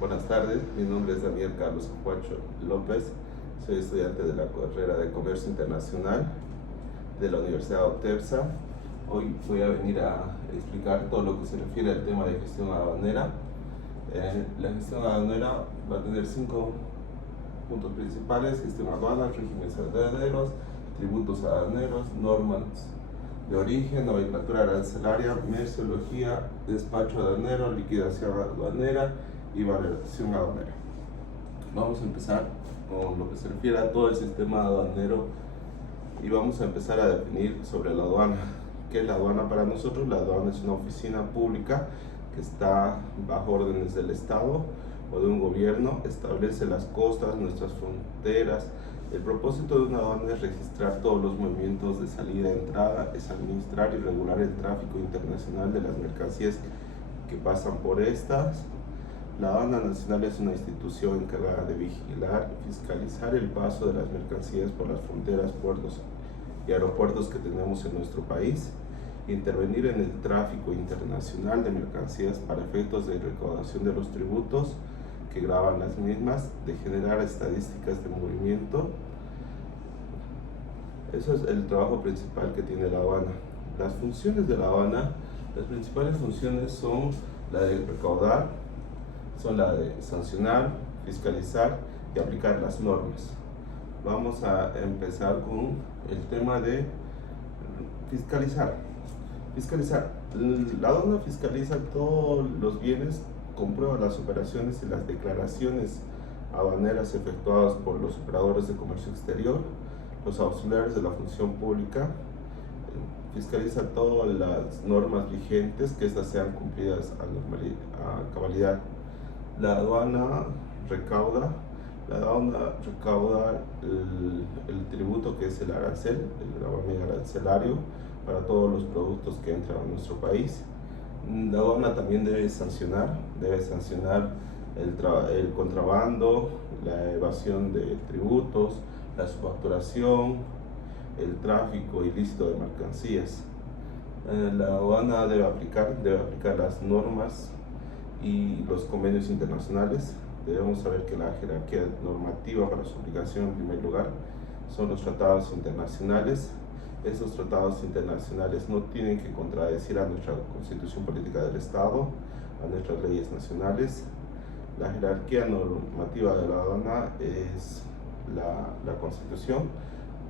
Buenas tardes, mi nombre es Daniel Carlos Ajuacho López, soy estudiante de la carrera de Comercio Internacional de la Universidad OTEPSA. Hoy voy a venir a explicar todo lo que se refiere al tema de gestión aduanera. La gestión aduanera va a tener 5 puntos principales: gestión aduana, regímenes aduaneros, tributos aduaneros, normas de origen, nomenclatura arancelaria, merciología, despacho aduanero, liquidación aduanera y valoración aduanera. Vamos a empezar con lo que se refiere a todo el sistema aduanero y vamos a empezar a definir sobre la aduana. ¿Qué es la aduana para nosotros? La aduana es una oficina pública que está bajo órdenes del Estado o de un gobierno, establece las costas, nuestras fronteras. El propósito de una aduana es registrar todos los movimientos de salida y entrada, es administrar y regular el tráfico internacional de las mercancías que pasan por estas. La aduana nacional es una institución encargada de vigilar y fiscalizar el paso de las mercancías por las fronteras, puertos y aeropuertos que tenemos en nuestro país, intervenir en el tráfico internacional de mercancías para efectos de recaudación de los tributos que gravan las mismas, de generar estadísticas de movimiento. Eso es el trabajo principal que tiene la aduana. Las funciones de la aduana, las principales funciones son la de recaudar, son la de sancionar, fiscalizar y aplicar las normas. Vamos a empezar con el tema de fiscalizar. La aduana fiscaliza todos los bienes, comprueba las operaciones y las declaraciones aduaneras efectuadas por los operadores de comercio exterior, los auxiliares de la función pública, fiscaliza todas las normas vigentes, que estas sean cumplidas a cabalidad. La aduana recauda el tributo, que es el arancel, el gravamen arancelario para todos los productos que entran a nuestro país. La aduana también debe sancionar el contrabando, la evasión de tributos, la subfacturación, el tráfico ilícito de mercancías. La aduana debe aplicar las normas y los convenios internacionales. Debemos saber que la jerarquía normativa para su aplicación, en primer lugar, son los tratados internacionales. Esos tratados internacionales no tienen que contradecir a nuestra Constitución Política del Estado, a nuestras leyes nacionales. La jerarquía normativa de la aduana es la Constitución.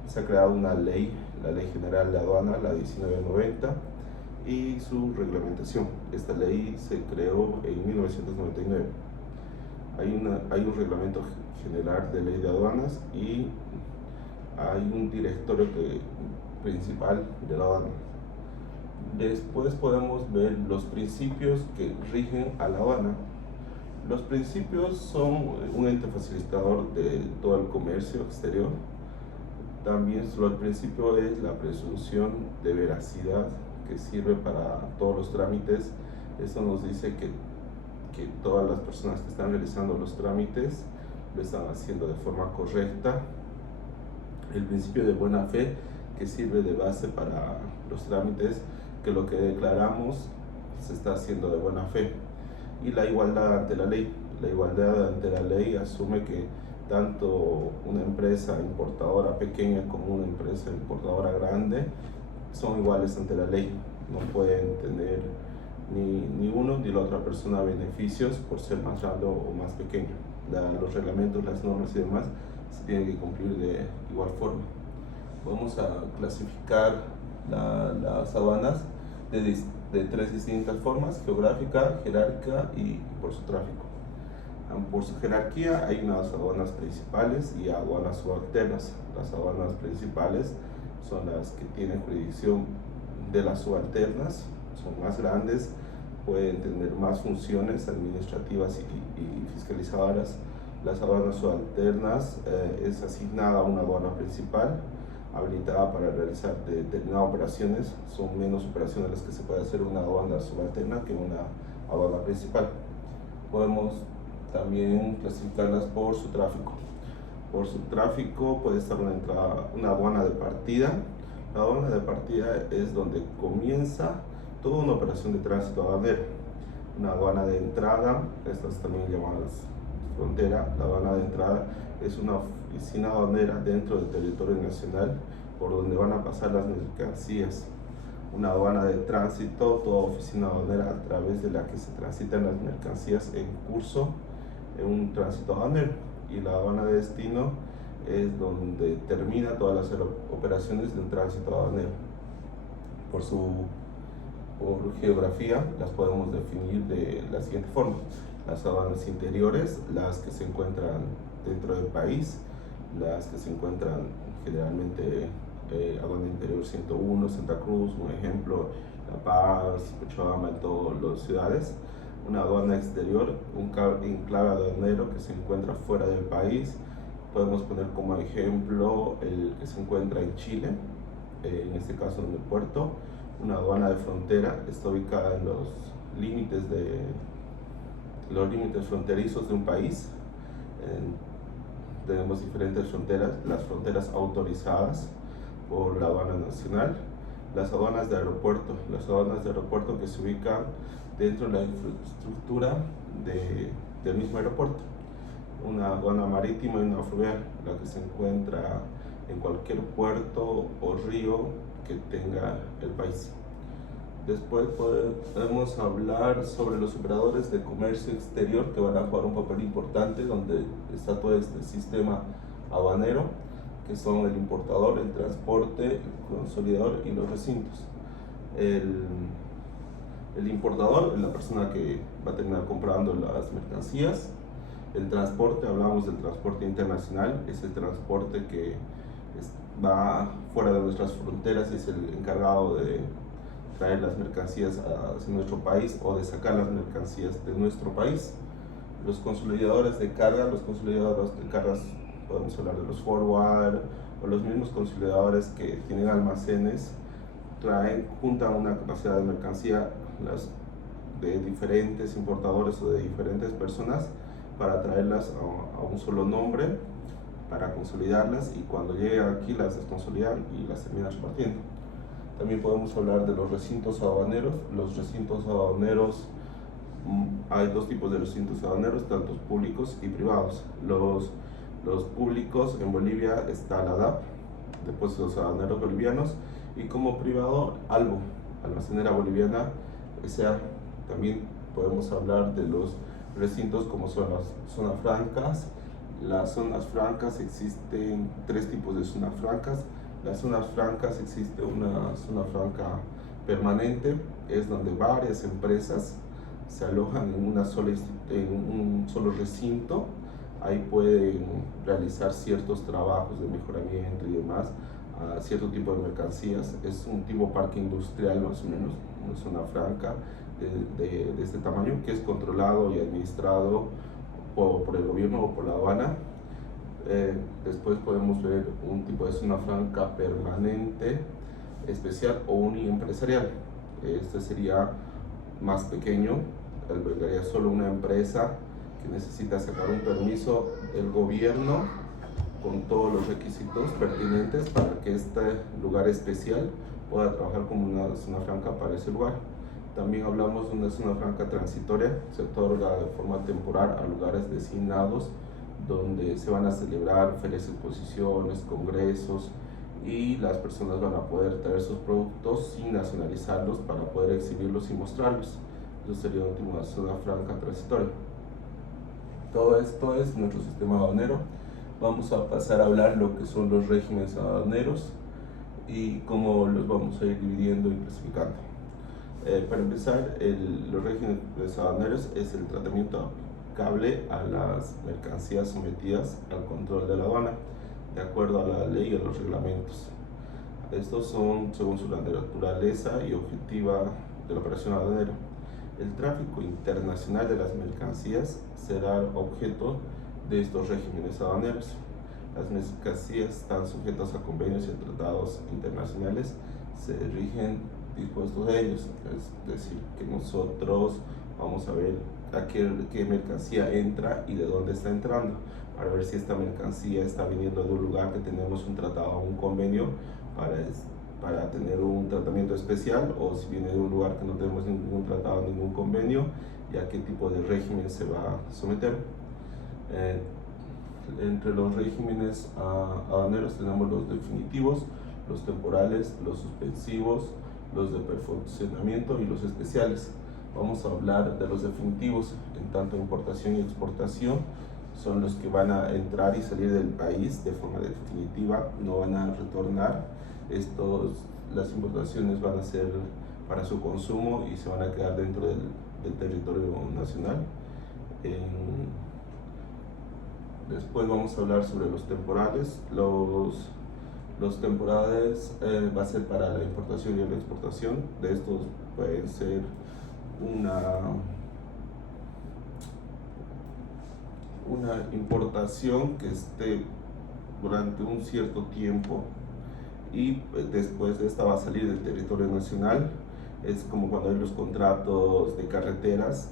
Se ha creado una ley, la Ley General de Aduana, la 1990, y su reglamentación. Esta ley se creó en 1999. Hay un reglamento general de ley de aduanas y hay un directorio principal de la aduana. Después podemos ver los principios que rigen a la aduana. Los principios son un ente facilitador de todo el comercio exterior. También el principio es la presunción de veracidad, que sirve para todos los trámites. Eso nos dice que todas las personas que están realizando los trámites lo están haciendo de forma correcta. El principio de buena fe, que sirve de base para los trámites, que lo que declaramos se está haciendo de buena fe. Y la igualdad ante la ley. La igualdad ante la ley asume que tanto una empresa importadora pequeña como una empresa importadora grande son iguales ante la ley. No pueden tener ni uno ni la otra persona beneficios por ser más grande o más pequeño. Los reglamentos, las normas y demás se tienen que cumplir de igual forma. Vamos a clasificar las aduanas de 3 distintas formas: geográfica, jerárquica y por su tráfico. Por su jerarquía hay unas aduanas principales y aduanas subalternas. Las aduanas principales son las que tienen jurisdicción de las subalternas, son más grandes, pueden tener más funciones administrativas y fiscalizadoras. Las aduanas subalternas es asignada a una aduana principal habilitada para realizar determinadas operaciones. Son menos operaciones las que se puede hacer una aduana subalterna que una aduana principal. Podemos también clasificarlas por su tráfico. Por su tráfico puede estar una aduana de partida. La aduana de partida es donde comienza toda una operación de tránsito aduanero. una aduana de entrada, estas también llamadas frontera. La aduana de entrada es una oficina aduanera dentro del territorio nacional por donde van a pasar las mercancías. Una aduana de tránsito, toda oficina aduanera a través de la que se transitan las mercancías en curso en un tránsito aduanero. Y la aduana de destino es donde termina todas las operaciones de un tránsito aduanero. Por geografía las podemos definir de la siguiente forma: las aduanas interiores, las que se encuentran dentro del país, las que se encuentran generalmente aduana interior 101, Santa Cruz, un ejemplo, La Paz, Cochabamba, en todas las ciudades. Una aduana exterior, un enclave aduanero que se encuentra fuera del país. Podemos poner como ejemplo el que se encuentra en Chile, en este caso en el puerto. Una aduana de frontera está ubicada en los límites fronterizos de un país. Tenemos diferentes fronteras: las fronteras autorizadas por la aduana nacional, las aduanas de aeropuerto que se ubican dentro de la infraestructura del mismo aeropuerto. Una aduana marítima y una fluvial, la que se encuentra en cualquier puerto o río que tenga el país. Después podemos hablar sobre los operadores de comercio exterior, que van a jugar un papel importante donde está todo este sistema aduanero, que son el importador, el transporte, el consolidador y los recintos. El importador es la persona que va a terminar comprando las mercancías. El transporte, hablamos del transporte internacional, es el transporte que va fuera de nuestras fronteras y es el encargado de traer las mercancías hacia nuestro país o de sacar las mercancías de nuestro país. Los consolidadores de cargas podemos hablar de los forward o los mismos consolidadores que tienen almacenes, juntan una capacidad de mercancía de diferentes importadores o de diferentes personas para traerlas a un solo nombre, para consolidarlas, y cuando llegan aquí las desconsolidan y las terminan repartiendo. También podemos hablar de los recintos aduaneros. Los recintos aduaneros, hay dos tipos de recintos aduaneros, tanto públicos y privados. Los públicos, en Bolivia está la DAP, Depósitos Aduaneros Bolivianos, y como privado, ALBO, Almacenera Boliviana S.A. También podemos hablar de los recintos como son las zonas francas. Las zonas francas, existen tres tipos de zonas francas. Las zonas francas, existe una zona franca permanente, es donde varias empresas se alojan en un solo recinto. Ahí pueden realizar ciertos trabajos de mejoramiento y demás a cierto tipo de mercancías. Es un tipo parque industrial más o menos, una zona franca de este tamaño, que es controlado y administrado por el gobierno o por la aduana. Después podemos ver un tipo de zona franca permanente, especial o uniempresarial. Este sería más pequeño, albergaría solo una empresa que necesita sacar un permiso del gobierno con todos los requisitos pertinentes para que este lugar especial pueda trabajar como una zona franca para ese lugar. También hablamos de una zona franca transitoria, se otorga de forma temporal a lugares designados donde se van a celebrar ferias, exposiciones, congresos, y las personas van a poder traer sus productos sin nacionalizarlos para poder exhibirlos y mostrarlos. Eso sería una zona franca transitoria. Todo esto es nuestro sistema aduanero. Vamos a pasar a hablar lo que son los regímenes aduaneros y cómo los vamos a ir dividiendo y clasificando. Para empezar, los regímenes aduaneros es el tratamiento aplicable a las mercancías sometidas al control de la aduana, de acuerdo a la ley y a los reglamentos. Estos son según su naturaleza y objetiva de la operación aduanera. El tráfico internacional de las mercancías será objeto de estos regímenes aduaneros. Las mercancías están sujetas a convenios y tratados internacionales, se rigen dispuestos de ellos, es decir, que nosotros vamos a ver a qué mercancía entra y de dónde está entrando, para ver si esta mercancía está viniendo de un lugar que tenemos un tratado o un convenio para para tener un tratamiento especial, o si viene de un lugar que no tenemos ningún tratado, ningún convenio, y a qué tipo de régimen se va a someter. Entre los regímenes aduaneros tenemos los definitivos, los temporales, los suspensivos, los de perfeccionamiento y los especiales. Vamos a hablar de los definitivos. En tanto importación y exportación son los que van a entrar y salir del país de forma definitiva, no van a retornar. Las importaciones van a ser para su consumo y se van a quedar dentro del territorio nacional. Después vamos a hablar sobre los temporales. Los temporales va a ser para la importación y la exportación. De estos pueden ser una importación que esté durante un cierto tiempo y después de esta va a salir del territorio nacional. Es como cuando hay los contratos de carreteras,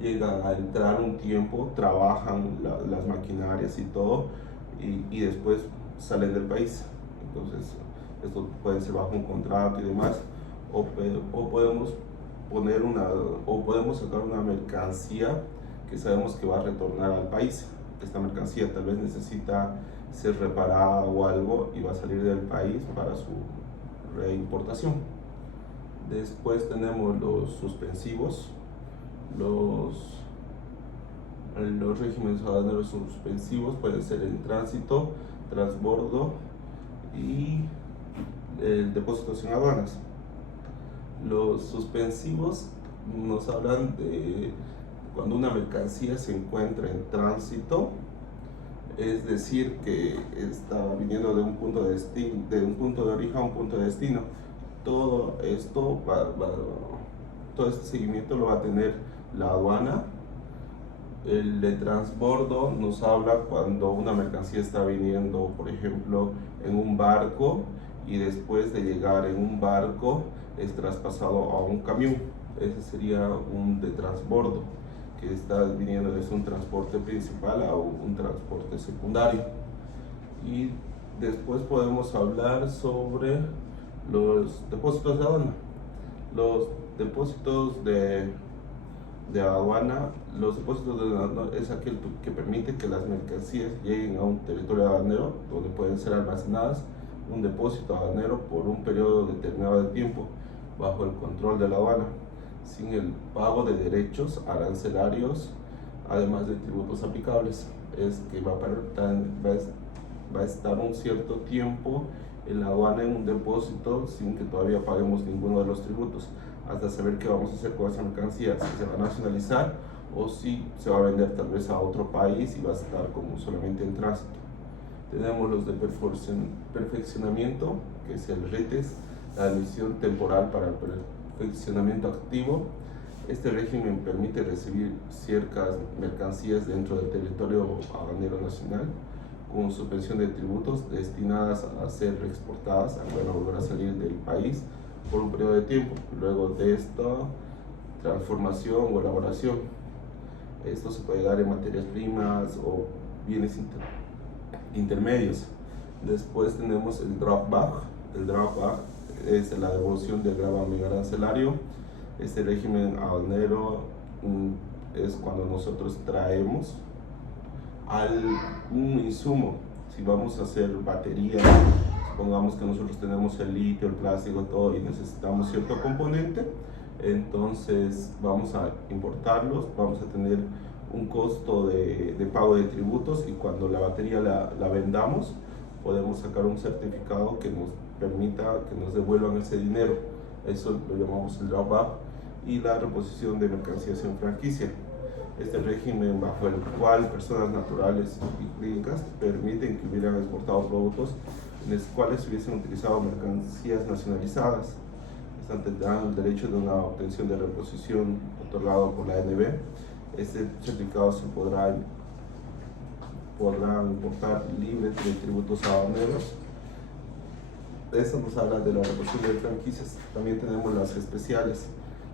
llegan a entrar un tiempo, trabajan las maquinarias y todo, y después salen del país. Entonces esto puede ser bajo un contrato y demás, o podemos podemos sacar una mercancía que sabemos que va a retornar al país. Esta mercancía tal vez necesita ser reparada o algo y va a salir del país para su reimportación. Después tenemos los suspensivos. Los regímenes aduaneros suspensivos pueden ser el tránsito, transbordo y el depósito sin aduanas. Los suspensivos nos hablan de cuando una mercancía se encuentra en tránsito, es decir, que está viniendo de un punto de origen a un punto de destino. Todo esto todo este seguimiento lo va a tener la aduana. El de transbordo nos habla cuando una mercancía está viniendo, por ejemplo, en un barco, y después de llegar en un barco es traspasado a un camión. Ese sería un de transbordo, que está viniendo desde un transporte principal a un transporte secundario. Y después podemos hablar sobre los depósitos de aduana. Los depósitos de aduana, es aquel que permite que las mercancías lleguen a un territorio aduanero donde pueden ser almacenadas, un depósito aduanero por un periodo determinado de tiempo bajo el control de la aduana, sin el pago de derechos arancelarios, además de tributos aplicables. Es que va a estar un cierto tiempo en la aduana en un depósito sin que todavía paguemos ninguno de los tributos, hasta saber qué vamos a hacer con esa mercancía, si se va a nacionalizar o si se va a vender tal vez a otro país y va a estar como solamente en tránsito. Tenemos los de perfeccionamiento, que es el RETES, la admisión temporal para el perfeccionamiento activo. Este régimen permite recibir ciertas mercancías dentro del territorio aduanero nacional con suspensión de tributos destinadas a ser reexportadas, a volver a salir del país por un periodo de tiempo. Luego de esta transformación o elaboración, esto se puede dar en materias primas o bienes intermedios. Después tenemos el drawback. El drawback es la devolución del gravamen arancelario. Este régimen aduanero es cuando nosotros traemos un insumo. Si vamos a hacer baterías, supongamos que nosotros tenemos el litio, el plástico, todo, y necesitamos cierto componente, entonces vamos a importarlos, vamos a tener un costo de pago de tributos, y cuando la batería la vendamos, podemos sacar un certificado que nos permita que nos devuelvan ese dinero. Eso lo llamamos el drawback. Y la reposición de mercancías en franquicia. Este régimen bajo el cual personas naturales y jurídicas permiten que hubieran exportado productos en los cuales hubiesen utilizado mercancías nacionalizadas. Están teniendo el derecho de una obtención de reposición otorgado por la ANB. Este certificado se podrá importar libre de tributos aduaneros. Esto nos habla de la reposición de franquicias. También tenemos las especiales.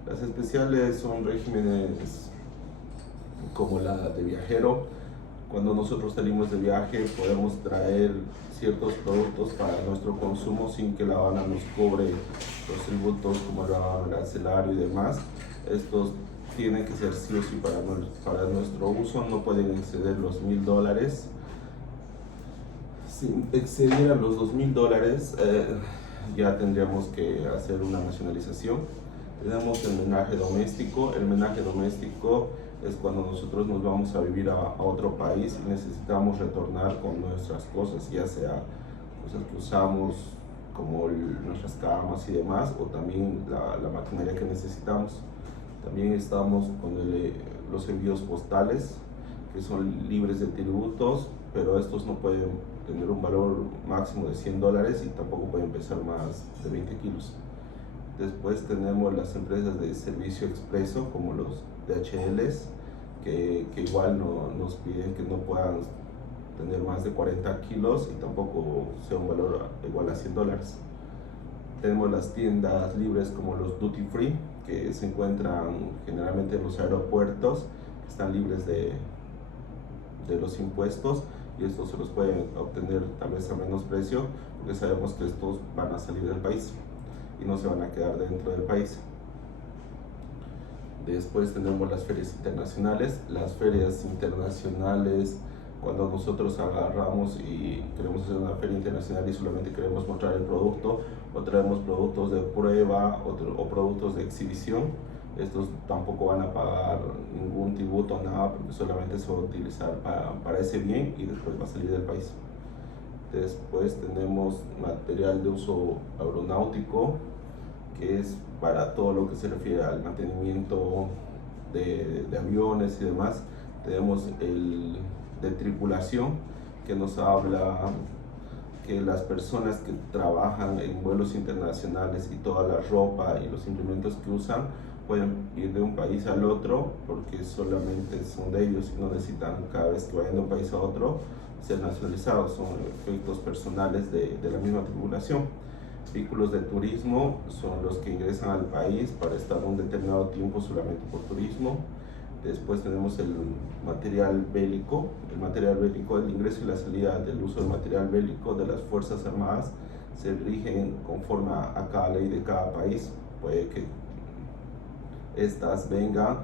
Las especiales son regímenes como la de viajero, Cuando nosotros salimos de viaje podemos traer ciertos productos para nuestro consumo sin que la aduana nos cobre los tributos como el arancelario y demás. Estos tienen que ser sí o sí para nuestro uso, no pueden exceder los $1000. Si excedieran los $2000, ya tendríamos que hacer una nacionalización. Tenemos el menaje doméstico. El menaje doméstico es cuando nosotros nos vamos a vivir a otro país y necesitamos retornar con nuestras cosas, ya sea cosas que usamos como nuestras camas y demás, o también la maquinaria que necesitamos. También estamos con los envíos postales, que son libres de tributos, pero estos no pueden tener un valor máximo de $100 y tampoco pueden pesar más de 20 kilos. Después tenemos las empresas de servicio expreso, como los DHLs, que igual nos piden que no puedan tener más de 40 kilos y tampoco sea un valor igual a $100. Tenemos las tiendas libres como los duty free, que se encuentran generalmente en los aeropuertos, que están libres de los impuestos, y estos se los pueden obtener tal vez a menos precio, porque sabemos que estos van a salir del país y no se van a quedar dentro del país. Después tenemos las ferias internacionales. Las ferias internacionales, cuando nosotros agarramos y queremos hacer una feria internacional y solamente queremos mostrar el producto, o traemos productos de prueba o productos de exhibición, estos tampoco van a pagar ningún tributo, nada, porque solamente se va a utilizar para ese bien y después va a salir del país. Después tenemos material de uso aeronáutico, que es para todo lo que se refiere al mantenimiento de aviones y demás. Tenemos el de tripulación, que nos habla que las personas que trabajan en vuelos internacionales y toda la ropa y los implementos que usan pueden ir de un país al otro porque solamente son de ellos y no necesitan cada vez que vayan de un país a otro ser nacionalizados, son efectos personales de la misma tripulación. Vehículos de turismo son los que ingresan al país para estar un determinado tiempo solamente por turismo. Después tenemos el material bélico. El material bélico, el ingreso y la salida del uso del material bélico de las Fuerzas Armadas se rigen conforme a cada ley de cada país. Puede que estas vengan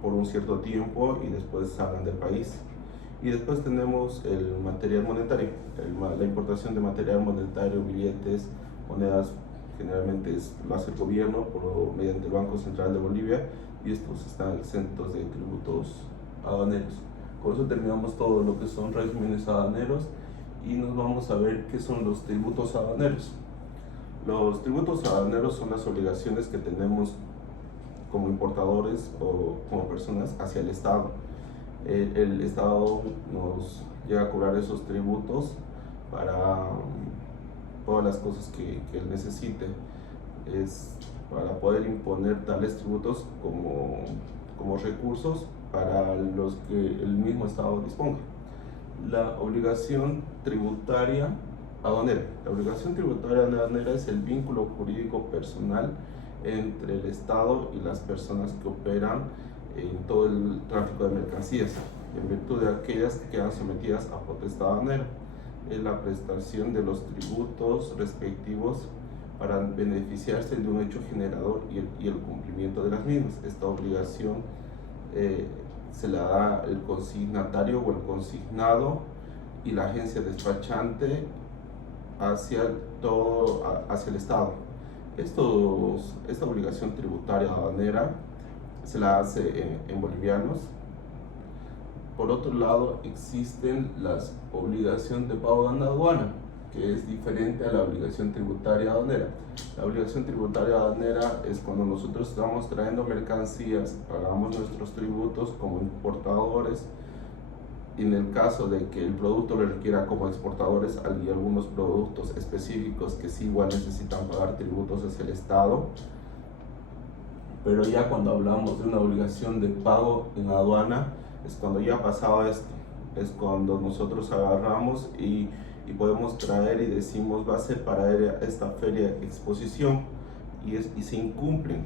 por un cierto tiempo y después salgan del país. Y después tenemos el material monetario, la importación de material monetario, billetes, monedas, generalmente lo hace el gobierno mediante el Banco Central de Bolivia, y estos están exentos de tributos aduaneros. Con eso terminamos todo lo que son regímenes aduaneros y nos vamos a ver qué son los tributos aduaneros. Los tributos aduaneros son las obligaciones que tenemos como importadores o como personas hacia el Estado. El Estado nos llega a cobrar esos tributos para todas las cosas que él necesite. Es para poder imponer tales tributos como recursos para los que el mismo Estado disponga. La obligación tributaria aduanera. La obligación tributaria aduanera es el vínculo jurídico personal entre el Estado y las personas que operan en todo el tráfico de mercancías, en virtud de aquellas que quedan sometidas a potestad aduanera. Es la prestación de los tributos respectivos para beneficiarse de un hecho generador y el cumplimiento de las mismas. Esta obligación se la da el consignatario o el consignado y la agencia despachante hacia el Estado. Esta obligación tributaria aduanera se la hace en bolivianos. Por otro lado, existen las obligaciones de pago en aduana, que es diferente a la obligación tributaria aduanera. La obligación tributaria aduanera es cuando nosotros estamos trayendo mercancías, pagamos nuestros tributos como importadores. Y en el caso de que el producto lo requiera como exportadores, hay algunos productos específicos que sí igual necesitan pagar tributos hacia el Estado. Pero ya cuando hablamos de una obligación de pago en aduana, es cuando ya ha pasado esto, es cuando nosotros agarramos y podemos traer y decimos va a ser para esta feria exposición y se incumplen.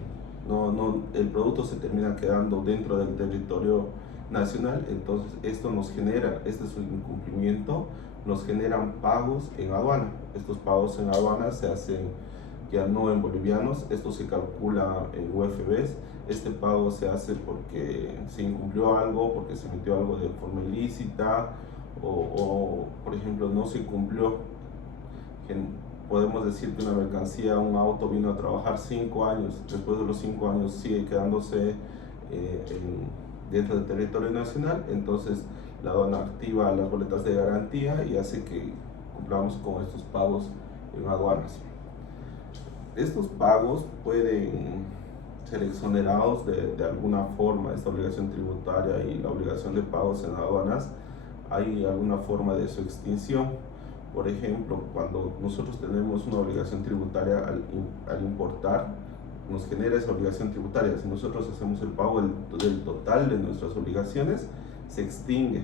El producto se termina quedando dentro del territorio nacional, entonces esto nos genera, este es un incumplimiento, nos generan pagos en aduana. Estos pagos en aduana se hacen ya no en bolivianos, esto se calcula en UFBs. Este pago se hace porque se incumplió algo, porque se metió algo de forma ilícita o por ejemplo no se cumplió. Podemos decir que una mercancía, un auto vino a trabajar 5 años, después de los 5 años sigue quedándose dentro del territorio nacional, entonces la aduana activa las boletas de garantía y hace que cumplamos con estos pagos en aduanas. Estos pagos pueden ser exonerados de alguna forma, esta obligación tributaria y la obligación de pagos en aduanas, hay alguna forma de su extinción. Por ejemplo, cuando nosotros tenemos una obligación tributaria al importar, nos genera esa obligación tributaria. Si nosotros hacemos el pago del total de nuestras obligaciones, se extingue.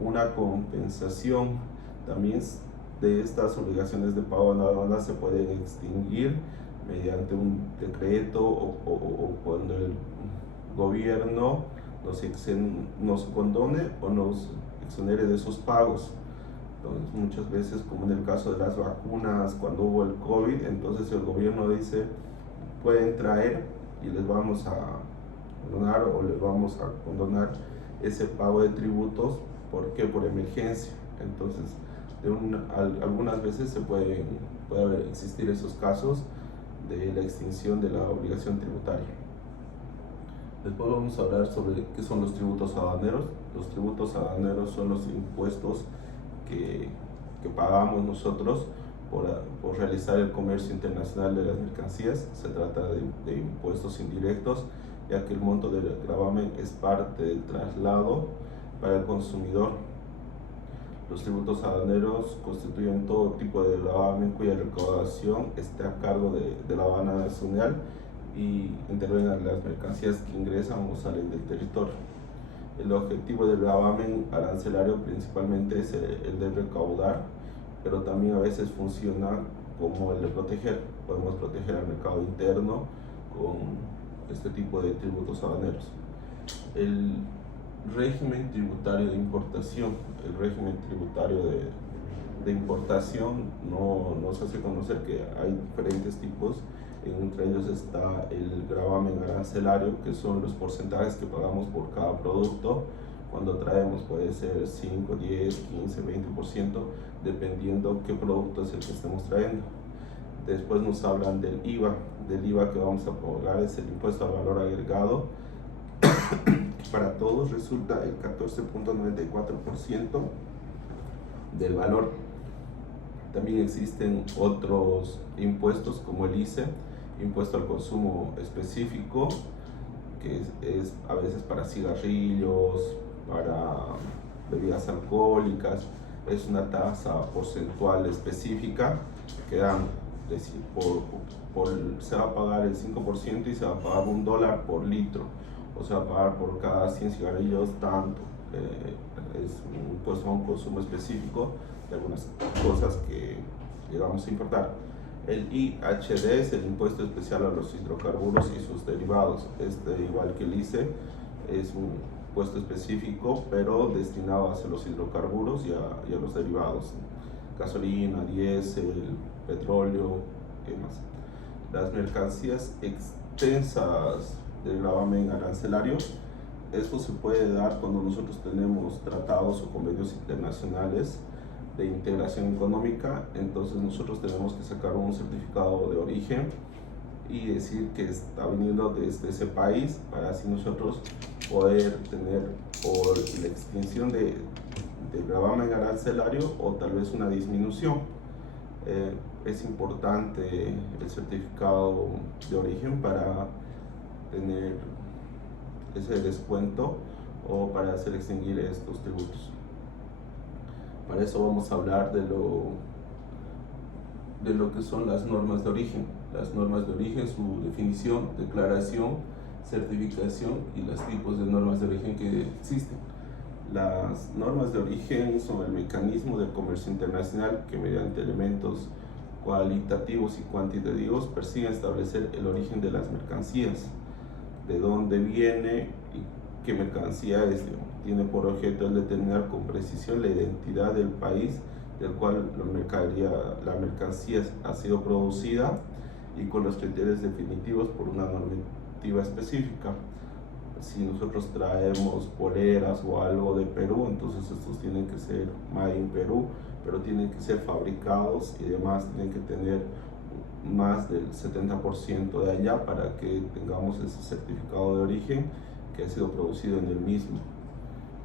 Una compensación también de estas obligaciones de pago en aduanas se pueden extinguir mediante un decreto o cuando el gobierno nos condone o nos exonere de esos pagos. Entonces, muchas veces, como en el caso de las vacunas, cuando hubo el COVID, entonces el gobierno dice, pueden traer y les vamos a donar o les vamos a condonar ese pago de tributos. ¿Por qué? Por emergencia. Entonces, algunas veces puede existir esos casos de la extinción de la obligación tributaria. Después vamos a hablar sobre qué son los tributos aduaneros. Los tributos aduaneros son los impuestos que pagamos nosotros por realizar el comercio internacional de las mercancías. Se trata de impuestos indirectos, ya que el monto del gravamen es parte del traslado para el consumidor. Los tributos aduaneros constituyen todo tipo de gravamen cuya recaudación está a cargo de la aduana nacional y intervengan las mercancías que ingresan o salen del territorio. El objetivo del gravamen arancelario principalmente es el de recaudar, pero también a veces funciona como el de proteger. Podemos proteger al mercado interno con este tipo de tributos aduaneros. El régimen tributario de importación. El régimen tributario de importación nos hace conocer que hay diferentes tipos. Entre ellos está el gravamen arancelario, que son los porcentajes que pagamos por cada producto. Cuando traemos puede ser 5, 10, 15, 20%, dependiendo qué producto es el que estemos trayendo. Después nos hablan del IVA. Del IVA que vamos a pagar es el impuesto al valor agregado. Para todos resulta el 14.94% del valor. También existen otros impuestos como el ICE, impuesto al consumo específico, que es a veces para cigarrillos, para bebidas alcohólicas. Es una tasa porcentual específica que dan, es decir, se va a pagar el 5% y se va a pagar $1 por litro, o se va a pagar por cada 100 cigarrillos tanto. Es un impuesto a un consumo específico de algunas cosas que llegamos a importar. El IHD es el impuesto especial a los hidrocarburos y sus derivados. Igual que el ICE, es un impuesto específico, pero destinado hacia los hidrocarburos y a los derivados: gasolina, diésel, petróleo, ¿qué más? Las mercancías extensas del gravamen arancelario. Esto se puede dar cuando nosotros tenemos tratados o convenios internacionales de integración económica. Entonces nosotros tenemos que sacar un certificado de origen y decir que está viniendo desde ese país, para así nosotros poder tener o la extinción del gravamen arancelario o tal vez una disminución. Es importante el certificado de origen para tener ese descuento o para hacer extinguir estos tributos. Para eso vamos a hablar de lo que son las normas de origen. Las normas de origen, su definición, declaración, certificación y los tipos de normas de origen que existen. Las normas de origen son el mecanismo del comercio internacional que, mediante elementos cualitativos y cuantitativos, persiguen establecer el origen de las mercancías, de dónde viene y qué mercancía es, digamos. Tiene por objeto el determinar con precisión la identidad del país del cual la mercancía ha sido producida y con los criterios definitivos por una normativa específica. Si nosotros traemos poleras o algo de Perú, entonces estos tienen que ser made in Perú, pero tienen que ser fabricados y demás tienen que tener más del 70% de allá para que tengamos ese certificado de origen que ha sido producido en el mismo.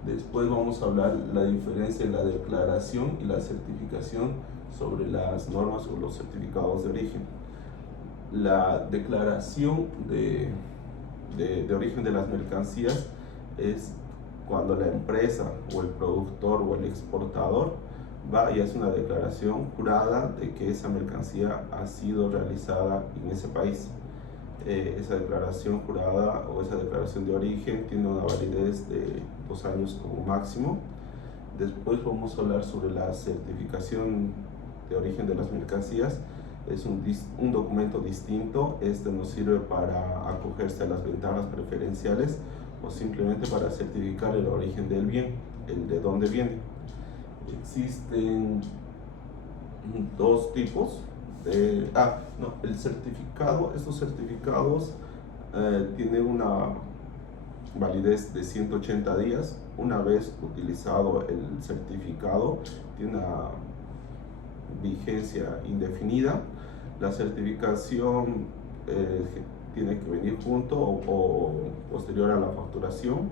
Después vamos a hablar la diferencia en la declaración y la certificación sobre las normas o los certificados de origen. La declaración de origen de las mercancías es cuando la empresa o el productor o el exportador va y hace una declaración jurada de que esa mercancía ha sido realizada en ese país. Esa declaración jurada o esa declaración de origen tiene una validez de 2 años como máximo. Después vamos a hablar sobre la certificación de origen de las mercancías. Es un documento distinto. Este nos sirve para acogerse a las ventajas preferenciales o simplemente para certificar el origen del bien, el de dónde viene. Existen 2 tipos. El certificado, estos certificados tienen una validez de 180 días. Una vez utilizado el certificado, tiene una vigencia indefinida. La certificación tiene que venir junto o posterior a la facturación,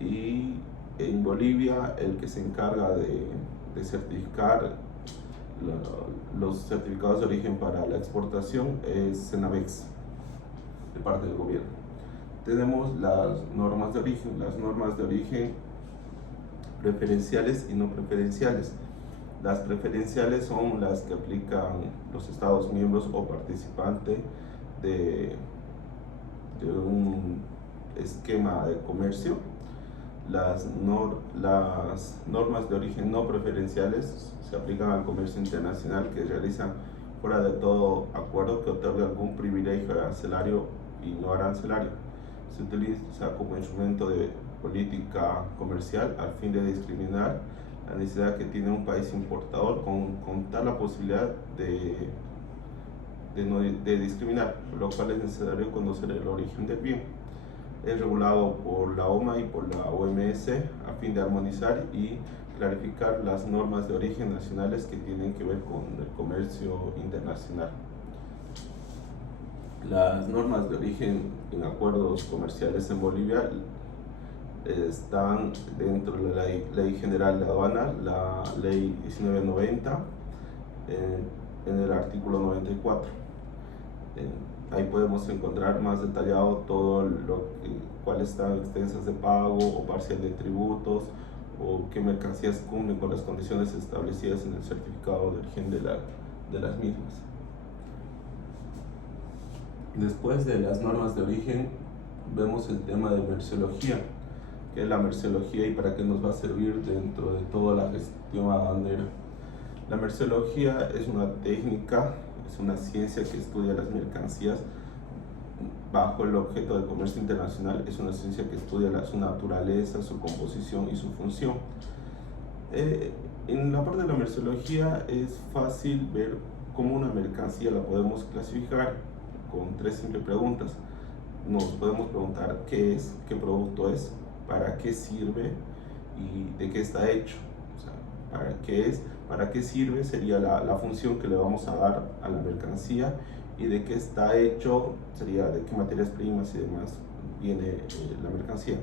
y en Bolivia el que se encarga de certificar los certificados de origen para la exportación es Cenavex, de parte del gobierno. Tenemos las normas de origen. Las normas de origen preferenciales y no preferenciales. Las preferenciales son las que aplican los Estados miembros o participantes de un esquema de comercio. Las normas de origen no preferenciales se aplican al comercio internacional que realizan fuera de todo acuerdo que otorgue algún privilegio arancelario y no arancelario. Se utiliza como instrumento de política comercial al fin de discriminar la necesidad que tiene un país importador con tal la posibilidad de discriminar, por lo cual es necesario conocer el origen del bien. Es regulado por la OMA y por la OMS a fin de armonizar y clarificar las normas de origen nacionales que tienen que ver con el comercio internacional. Las normas de origen en acuerdos comerciales en Bolivia están dentro de la Ley General de Aduana, la Ley 1990, en el artículo 94. Ahí podemos encontrar más detallado todo cuáles están extensas de pago o parcial de tributos, o qué mercancías cumplen con las condiciones establecidas en el certificado de origen de las mismas. Después de las normas de origen, vemos el tema de merceología. ¿Qué es la merceología y para qué nos va a servir dentro de toda la gestión aduanera? La merceología es una técnica, es una ciencia que estudia las mercancías bajo el objeto de comercio internacional. Es una ciencia que estudia su naturaleza, su composición y su función. En la parte de la merceología es fácil ver cómo una mercancía la podemos clasificar con 3 simples preguntas. Nos podemos preguntar qué es, qué producto es, para qué sirve y de qué está hecho. O sea, para qué es, para qué sirve sería la función que le vamos a dar a la mercancía, y de qué está hecho sería de qué materias primas y demás viene la mercancía.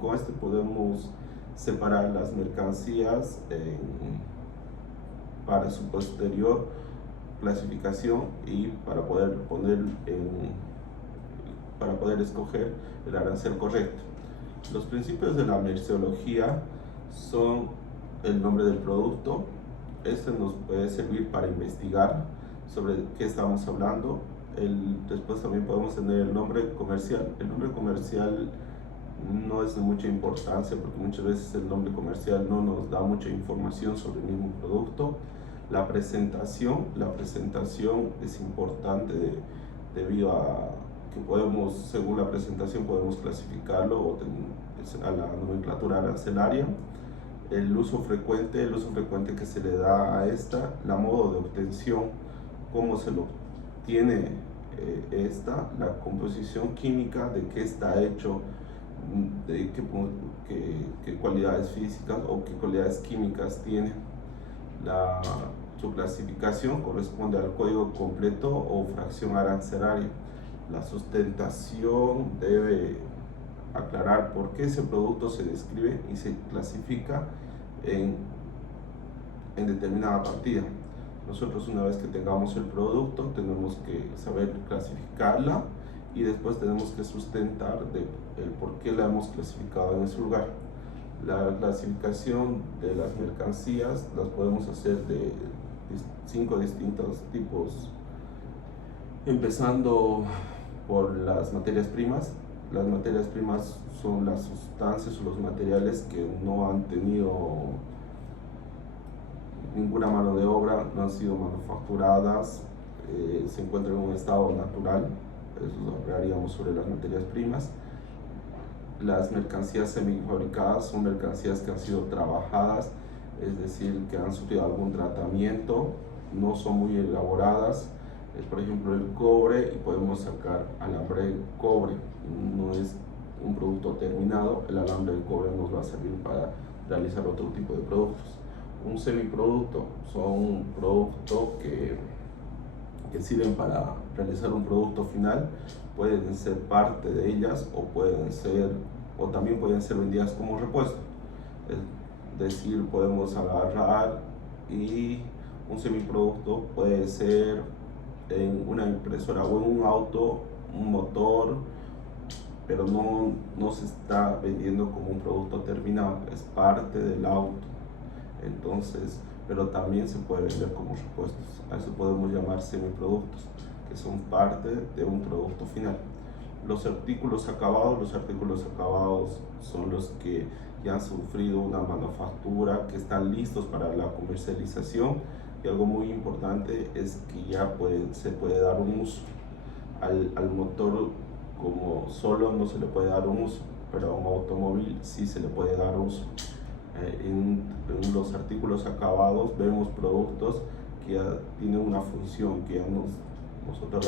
Con este podemos separar las mercancías para su posterior clasificación y para poder escoger el arancel correcto. Los principios de la merceología son el nombre del producto. Este nos puede servir para investigar sobre qué estamos hablando. Después también podemos tener el nombre comercial. El nombre comercial no es de mucha importancia porque muchas veces el nombre comercial no nos da mucha información sobre el mismo producto. La presentación es importante debido que podemos, según la presentación, podemos clasificarlo a la nomenclatura arancelaria. El uso frecuente que se le da a esta, la modo de obtención, cómo se lo obtiene la composición química, de qué está hecho, de qué cualidades físicas o qué cualidades químicas tiene. Su clasificación corresponde al código completo o fracción arancelaria. La sustentación debe aclarar por qué ese producto se describe y se clasifica en determinada partida. Nosotros, una vez que tengamos el producto, tenemos que saber clasificarla y después tenemos que sustentar el por qué la hemos clasificado en ese lugar. La clasificación de las mercancías las podemos hacer de 5 distintos tipos, empezando por las materias primas. Las materias primas son las sustancias o los materiales que no han tenido ninguna mano de obra, no han sido manufacturadas, se encuentran en un estado natural. Eso lo hablaríamos sobre las materias primas. Las mercancías semifabricadas son mercancías que han sido trabajadas, es decir, que han sufrido algún tratamiento, no son muy elaboradas. Por ejemplo, el cobre, y podemos sacar alambre de cobre, no es un producto terminado. El alambre de cobre nos va a servir para realizar otro tipo de productos. Un semiproducto son productos que sirven para realizar un producto final. Pueden ser parte de ellas o también pueden ser vendidas como repuesto. Es decir, podemos agarrar y un semiproducto puede ser en una impresora o en un auto, un motor, pero no se está vendiendo como un producto terminado, es parte del auto. Entonces, pero también se puede vender como repuestos. A eso podemos llamar semiproductos, que son parte de un producto final. Los artículos acabados son los que ya han sufrido una manufactura, que están listos para la comercialización. Y algo muy importante es que ya se puede dar un uso. Al motor como solo no se le puede dar un uso, pero a un automóvil sí se le puede dar uso. En los artículos acabados vemos productos que ya tienen una función, que ya nosotros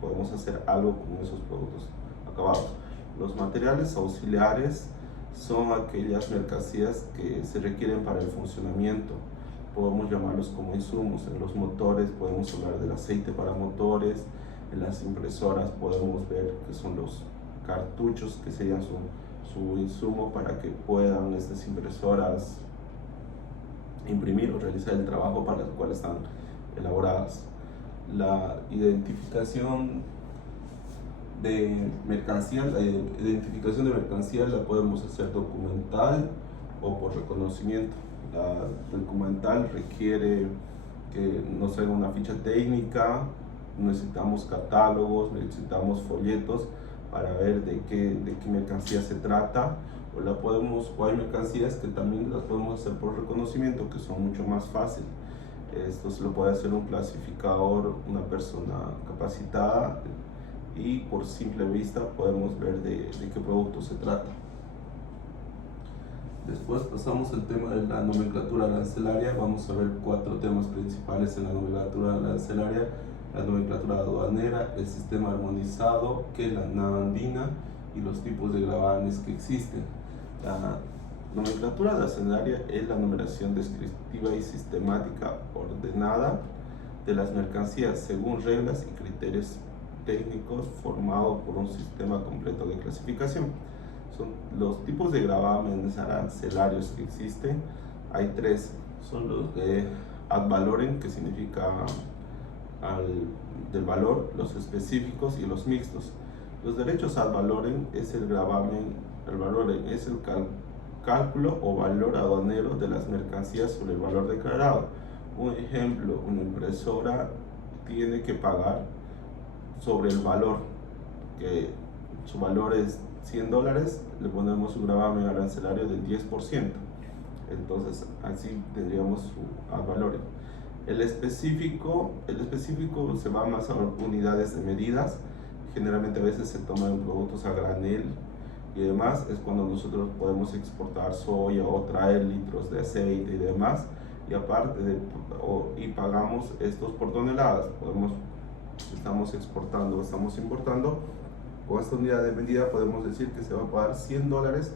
podemos hacer algo con esos productos acabados. Los materiales auxiliares son aquellas mercancías que se requieren para el funcionamiento. Podemos llamarlos como insumos. En los motores podemos hablar del aceite para motores. En las impresoras podemos ver que son los cartuchos, que serían su insumo para que puedan estas impresoras imprimir o realizar el trabajo para el cual están elaboradas. La identificación de mercancías, la podemos hacer documental o por reconocimiento. La documental requiere que nos haga una ficha técnica, necesitamos catálogos, necesitamos folletos para ver de qué mercancía se trata, o hay mercancías que también las podemos hacer por reconocimiento, que son mucho más fáciles. Esto se lo puede hacer un clasificador, una persona capacitada, y por simple vista podemos ver de qué producto se trata. Después pasamos al tema de la nomenclatura arancelaria. Vamos a ver 4 temas principales en la nomenclatura arancelaria: la nomenclatura aduanera, el sistema armonizado, que es la NA andina, y los tipos de gravames que existen. La nomenclatura arancelaria es la numeración descriptiva y sistemática ordenada de las mercancías según reglas y criterios técnicos, formado por un sistema completo de clasificación. Son los tipos de gravámenes arancelarios que existen. Hay 3. Son los de ad valorem, que significa del valor, los específicos y los mixtos. Los derechos ad valorem es el gravamen, el valorem es el cálculo o valor aduanero de las mercancías sobre el valor declarado. Un ejemplo: una impresora tiene que pagar sobre el valor, que su valor es $100, le ponemos un gravamen arancelario del 10%. Entonces así tendríamos su ad valorem. El específico se va más a unidades de medidas. generalmente a veces se toman productos a granel y demás, es cuando nosotros podemos exportar soya o traer litros de aceite y demás, y aparte y pagamos estos por toneladas. Estamos exportando o estamos importando, con esta unidad de medida podemos decir que se va a pagar $100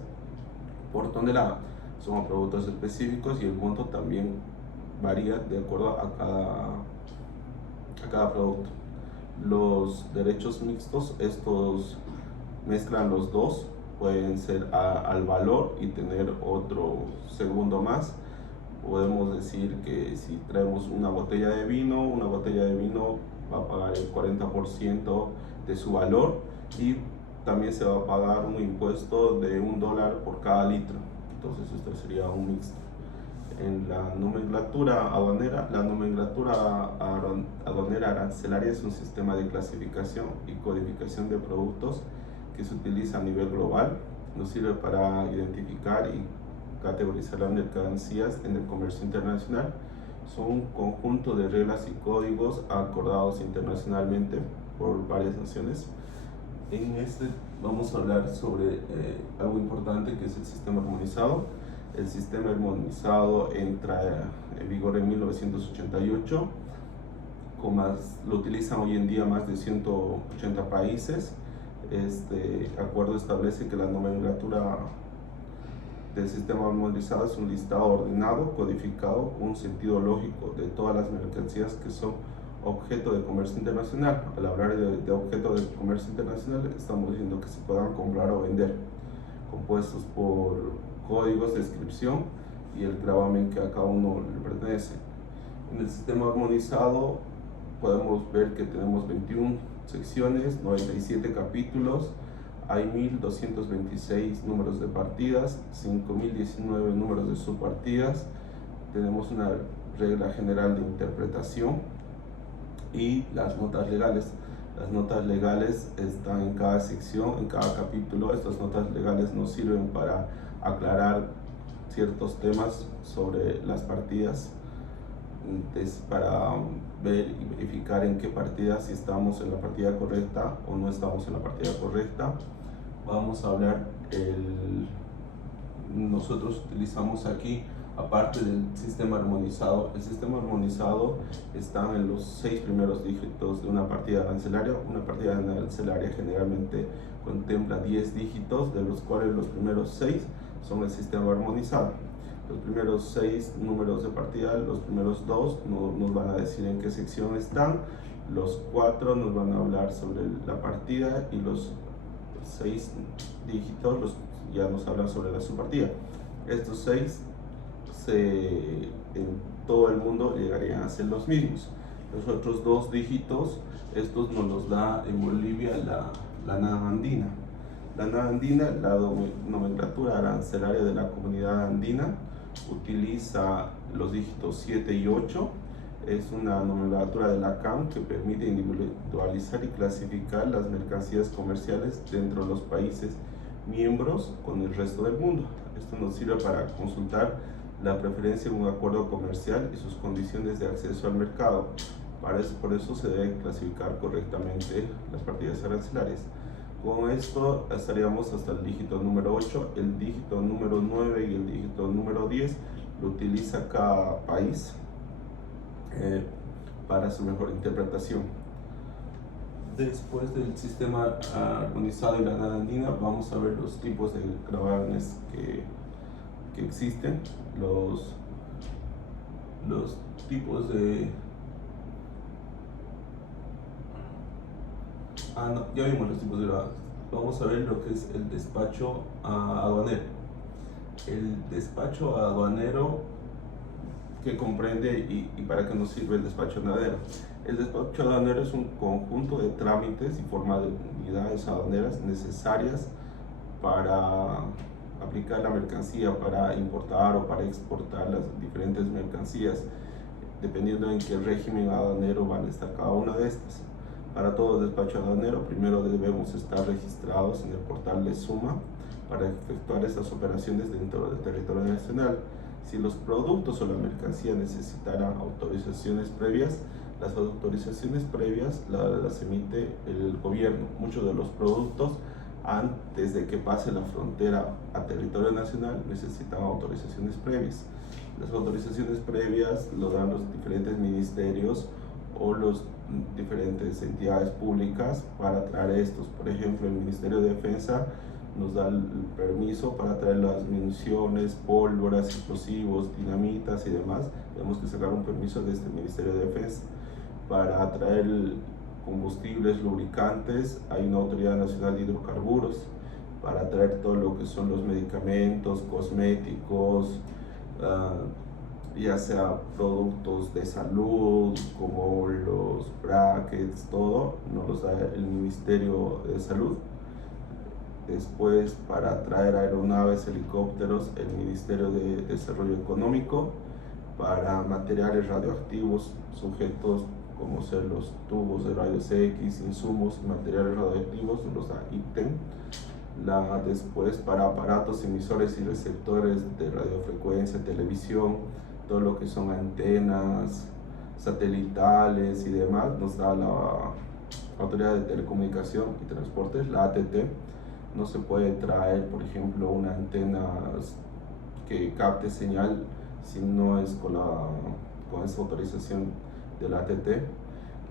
por tonelada. Son productos específicos y el monto también varía de acuerdo a cada producto. Los derechos mixtos, estos mezclan los dos, pueden ser al valor y tener otro segundo más. Podemos decir que si traemos una botella de vino va a pagar el 40% de su valor, y también se va a pagar un impuesto de $1 por cada litro. Entonces esto sería un mixto. En la nomenclatura aduanera, arancelaria es un sistema de clasificación y codificación de productos que se utiliza a nivel global. Nos sirve para identificar y categorizar las mercancías en el comercio internacional. Son un conjunto de reglas y códigos acordados internacionalmente por varias naciones. En este vamos a hablar sobre algo importante, que es el sistema armonizado. El sistema armonizado entra en vigor en 1988, lo utilizan hoy en día más de 180 países. Este acuerdo establece que la nomenclatura del sistema armonizado es un listado ordenado, codificado, con un sentido lógico de todas las mercancías que son objeto de comercio internacional. Al hablar de objeto de comercio internacional, estamos diciendo que se puedan comprar o vender, compuestos por códigos de descripción y el gravamen que a cada uno le pertenece. En el sistema armonizado podemos ver que tenemos 21 secciones, 97 capítulos, hay 1226 números de partidas, 5019 números de subpartidas. Tenemos una regla general de interpretación y las notas legales. Las notas legales están en cada sección, en cada capítulo. Estas notas legales nos sirven para aclarar ciertos temas sobre las partidas, para ver y verificar en qué partida, si estamos en la partida correcta o no estamos en la partida correcta. Vamos a hablar, nosotros utilizamos aquí, aparte del sistema armonizado, el sistema armonizado está en los 6 primeros dígitos de una partida arancelaria. Una partida arancelaria generalmente contempla 10 dígitos, de los cuales los primeros 6 son el sistema armonizado. Los primeros 6 números de partida, los primeros 2 nos van a decir en qué sección están, los 4 nos van a hablar sobre la partida, y los 6 dígitos ya nos hablan sobre la subpartida. Estos 6 en todo el mundo llegarían a ser los mismos. Los otros 2 dígitos, estos nos los da en Bolivia la NAM andina. La NAM andina, la nomenclatura arancelaria de la comunidad andina, utiliza los dígitos 7 y 8. Es una nomenclatura de la CAM que permite individualizar y clasificar las mercancías comerciales dentro de los países miembros con el resto del mundo. Esto nos sirve para consultar la preferencia de un acuerdo comercial y sus condiciones de acceso al mercado. Por eso se deben clasificar correctamente las partidas arancelarias. Con esto estaríamos hasta el dígito número 8. El dígito número 9 y el dígito número 10 lo utiliza cada país para su mejor interpretación. Después del sistema armonizado y la NAM andina, vamos a ver los tipos de gravámenes que existen. Los tipos de... ya vimos los tipos de gravámenes. Vamos a ver lo que es el despacho aduanero. El despacho aduanero, que comprende y para qué nos sirve el despacho aduanero. El despacho aduanero es un conjunto de trámites y formalidades aduaneras necesarias para aplicar la mercancía, para importar o para exportar las diferentes mercancías, dependiendo en qué régimen aduanero van a estar cada una de estas. Para todo despacho aduanero, primero debemos estar registrados en el portal de SUMA para efectuar estas operaciones dentro del territorio nacional. Si los productos o la mercancía necesitaran autorizaciones previas, Las autorizaciones previas las emite el gobierno. Muchos de los productos, antes de que pase la frontera a territorio nacional, necesitan autorizaciones previas. Las autorizaciones previas lo dan los diferentes ministerios o los diferentes entidades públicas para traer estos. Por ejemplo, el Ministerio de Defensa nos da el permiso para traer las municiones, pólvoras, explosivos, dinamitas y demás. Tenemos que sacar un permiso de este Ministerio de Defensa. Para traer combustibles, lubricantes, hay una Autoridad Nacional de Hidrocarburos. Para traer todo lo que son los medicamentos, cosméticos, ya sea productos de salud como los brackets, todo nos los da el Ministerio de Salud. Después, para traer aeronaves, helicópteros, el Ministerio de Desarrollo Económico. Para materiales radioactivos, sujetos como ser los tubos de rayos X, insumos, materiales radioactivos, nos los da IPTEN. Después, para aparatos emisores y receptores de radiofrecuencia, televisión, todo lo que son antenas satelitales y demás, nos da la Autoridad de Telecomunicación y Transportes, la ATT. No se puede traer, por ejemplo, una antena que capte señal si no es con esa autorización de la ATT.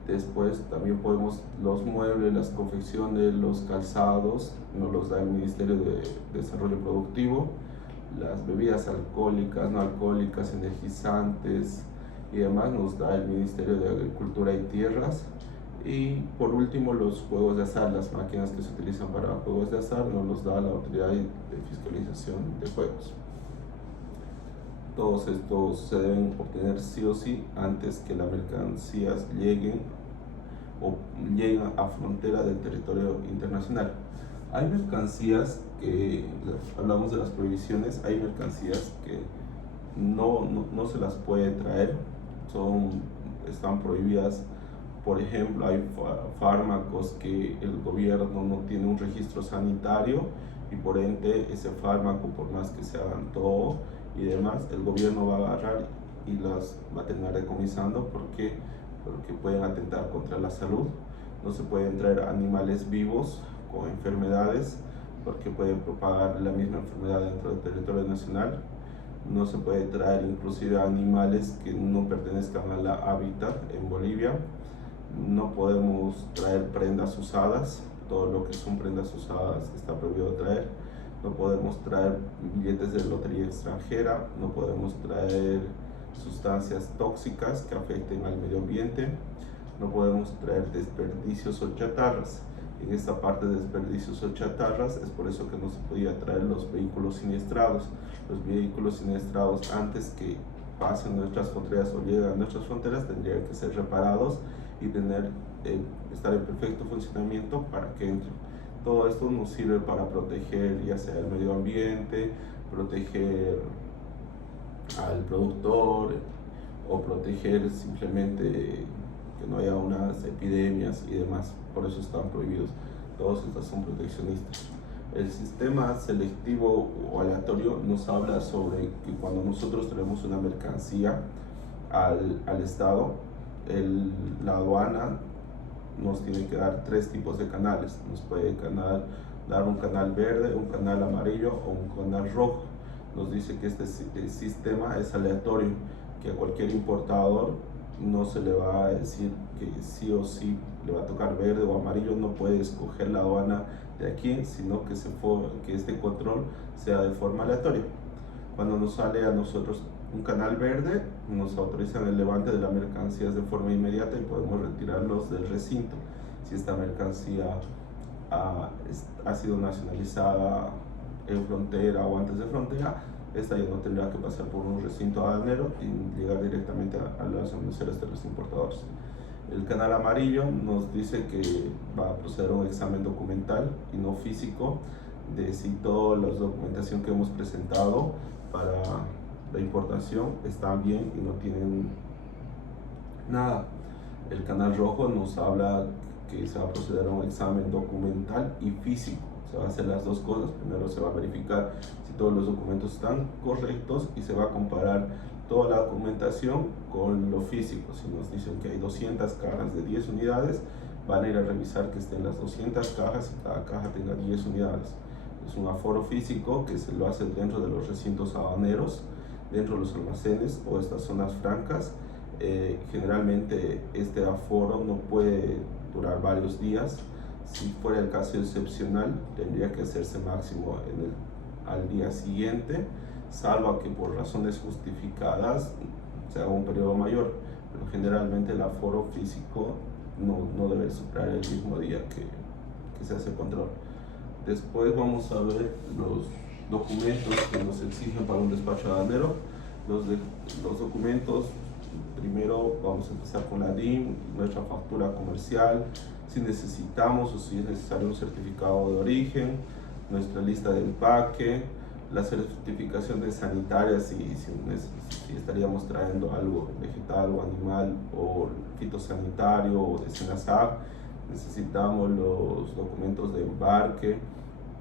Después también podemos, los muebles, las confecciones, los calzados, nos los da el Ministerio de Desarrollo Productivo. Las bebidas alcohólicas, no alcohólicas, energizantes y demás nos da el Ministerio de Agricultura y Tierras. Y por último, los juegos de azar, las máquinas que se utilizan para juegos de azar, nos los da la Autoridad de Fiscalización de Juegos. Todos estos se deben obtener sí o sí antes que las mercancías lleguen a frontera del territorio internacional. Hay mercancías que, hablamos de las prohibiciones, hay mercancías que no se las puede traer, están prohibidas. Por ejemplo, hay fármacos que el gobierno no tiene un registro sanitario y por ende ese fármaco, por más que se hagan todo y demás, el gobierno va a agarrar y las va a terminar decomisando porque pueden atentar contra la salud. No se pueden traer animales vivos con enfermedades porque pueden propagar la misma enfermedad dentro del territorio nacional. No se puede traer inclusive animales que no pertenezcan a la hábitat en Bolivia. No podemos traer prendas usadas, todo lo que son prendas usadas está prohibido traer. No podemos traer billetes de lotería extranjera, no podemos traer sustancias tóxicas que afecten al medio ambiente, no podemos traer desperdicios o chatarras. En esta parte de desperdicios o chatarras es por eso que no se podía traer los vehículos siniestrados. Los vehículos siniestrados, antes que pasen nuestras fronteras o lleguen a nuestras fronteras, tendrían que ser reparados y estar en perfecto funcionamiento para que entren. Todo esto nos sirve para proteger ya sea el medio ambiente, proteger al productor o proteger simplemente que no haya unas epidemias y demás. Por eso están prohibidos. Todos estos son proteccionistas. El sistema selectivo o aleatorio nos habla sobre que cuando nosotros tenemos una mercancía al Estado, la aduana nos tiene que dar tres tipos de canales. Nos puede dar un canal verde, un canal amarillo o un canal rojo. Nos dice que este sistema es aleatorio, que a cualquier importador no se le va a decir que sí o sí le va a tocar verde o amarillo. No puede escoger la aduana de aquí, sino que este control sea de forma aleatoria. Cuando nos sale a nosotros un canal verde, nos autorizan el levante de las mercancías de forma inmediata y podemos retirarlos del recinto. Si esta mercancía ha sido nacionalizada en frontera o antes de frontera, esta ya no tendrá que pasar por un recinto aduanero y llegar directamente a los almacenes de los importadores. El canal amarillo nos dice que va a proceder a un examen documental y no físico de si toda la documentación que hemos presentado para la importación están bien y no tienen nada. El canal rojo nos habla que se va a proceder a un examen documental y físico. Se va a hacer las dos cosas. Primero se va a verificar si todos los documentos están correctos y se va a comparar toda la documentación con lo físico. Si nos dicen que hay 200 cajas de 10 unidades, van a ir a revisar que estén las 200 cajas y cada caja tenga 10 unidades. Es un aforo físico que se lo hace dentro de los recintos aduaneros, dentro de los almacenes o estas zonas francas. Generalmente este aforo no puede durar varios días. Si fuera el caso excepcional, tendría que hacerse máximo al día siguiente, salvo que por razones justificadas se haga un periodo mayor, pero generalmente el aforo físico no debe superar el mismo día que se hace control. Después vamos a ver los documentos que nos exigen para un despacho aduanero. Los documentos, primero vamos a empezar con la DIM, nuestra factura comercial, si necesitamos o si es necesario un certificado de origen, nuestra lista de empaque, la certificación de sanitaria si estaríamos trayendo algo vegetal o animal, o fitosanitario o de SENASA. Necesitamos los documentos de embarque,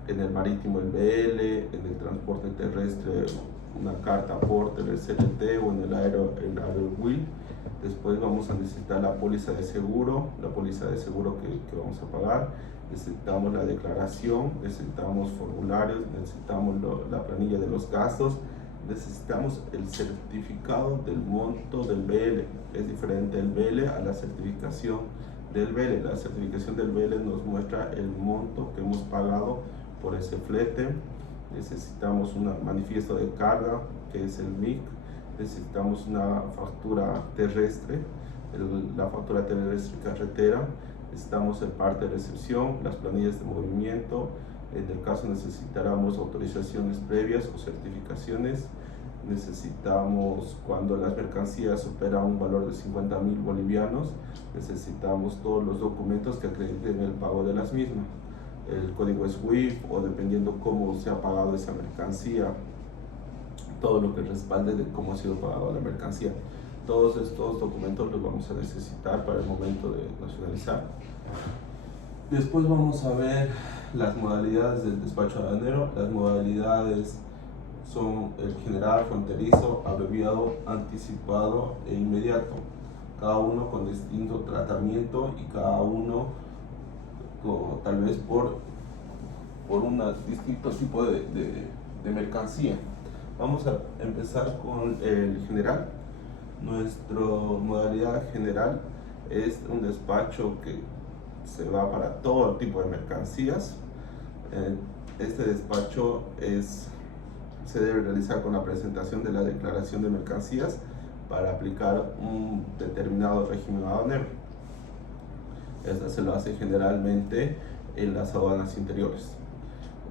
en el marítimo el BL, en el transporte terrestre una carta aporte del CNT o en el aero el WIL. Después vamos a necesitar la póliza de seguro, que vamos a pagar. Necesitamos la declaración, necesitamos formularios, necesitamos la planilla de los gastos, necesitamos el certificado del monto del BL. Es diferente el BL a la certificación del BL. La certificación del BL nos muestra el monto que hemos pagado por ese flete. Necesitamos un manifiesto de carga, que es el MIC. Necesitamos una factura terrestre, la factura terrestre carretera. Necesitamos el parte de recepción, las planillas de movimiento. En el caso necesitaremos autorizaciones previas o certificaciones. Necesitamos, cuando las mercancías superan un valor de 50.000 bolivianos, necesitamos todos los documentos que acrediten el pago de las mismas. El código SWIFT, o dependiendo cómo se ha pagado esa mercancía, todo lo que respalde de cómo ha sido pagado la mercancía. Todos estos documentos los vamos a necesitar para el momento de nacionalizar. Después vamos a ver las modalidades del despacho aduanero. Las modalidades son el general, fronterizo, abreviado, anticipado e inmediato. Cada uno con distinto tratamiento y cada uno tal vez por un distinto tipo de mercancía. Vamos a empezar con el general. Nuestra modalidad general es un despacho que se va para todo tipo de mercancías. Este despacho se debe realizar con la presentación de la declaración de mercancías para aplicar un determinado régimen aduanero. Esta se lo hace generalmente en las aduanas interiores.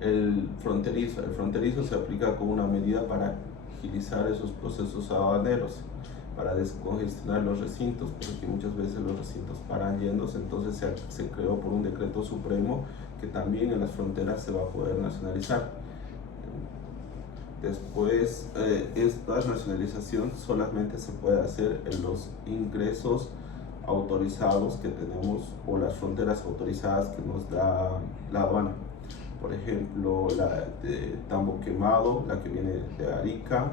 El fronterizo se aplica como una medida para agilizar esos procesos aduaneros, para descongestionar los recintos, porque muchas veces los recintos paran yéndose. Entonces se creó por un decreto supremo que también en las fronteras se va a poder nacionalizar. Después, esta nacionalización solamente se puede hacer en los ingresos autorizados que tenemos, o las fronteras autorizadas que nos da la aduana. Por ejemplo, la de Tambo Quemado, la que viene de Arica,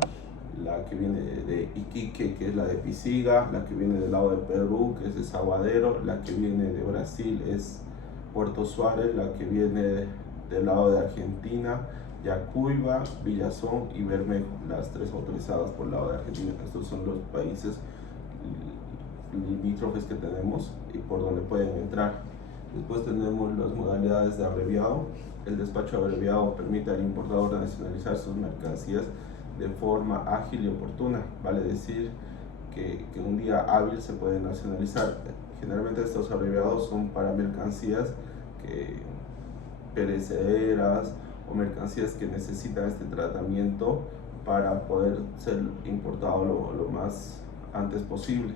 la que viene de Iquique, que es la de Pisiga, la que viene del lado de Perú, que es de Saguadero, la que viene de Brasil es Puerto Suárez, la que viene del lado de Argentina, Yacuiba, Villazón y Bermejo, las tres autorizadas por el lado de Argentina. Estos son los países limítrofes que tenemos y por donde pueden entrar. Después tenemos las modalidades de abreviado. El despacho abreviado permite al importador nacionalizar sus mercancías de forma ágil y oportuna. Vale decir que en un día hábil se puede nacionalizar. Generalmente estos abreviados son para mercancías perecederas o mercancías que necesitan este tratamiento para poder ser importado lo más antes posible.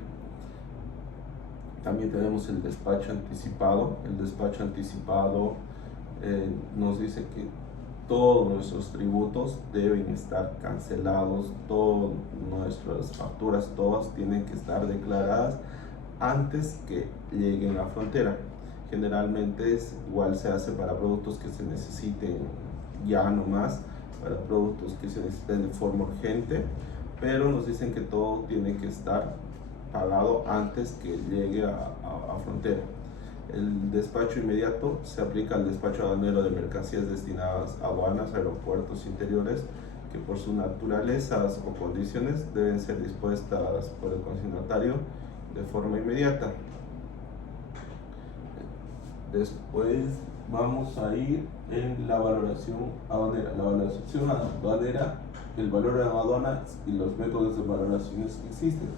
También tenemos el despacho anticipado. El despacho anticipado nos dice que todos nuestros tributos deben estar cancelados, todas nuestras facturas, todas tienen que estar declaradas antes que lleguen a la frontera. Generalmente igual se hace para productos que se necesiten ya nomás, para productos que se necesiten de forma urgente, pero nos dicen que todo tiene que estar pagado antes que llegue a frontera. El despacho inmediato se aplica al despacho aduanero de mercancías destinadas a aduanas, aeropuertos interiores, que por sus naturalezas o condiciones deben ser dispuestas por el consignatario de forma inmediata. Después vamos a ir en la valoración aduanera. La valoración aduanera, el valor en aduana y los métodos de valoraciones que existen.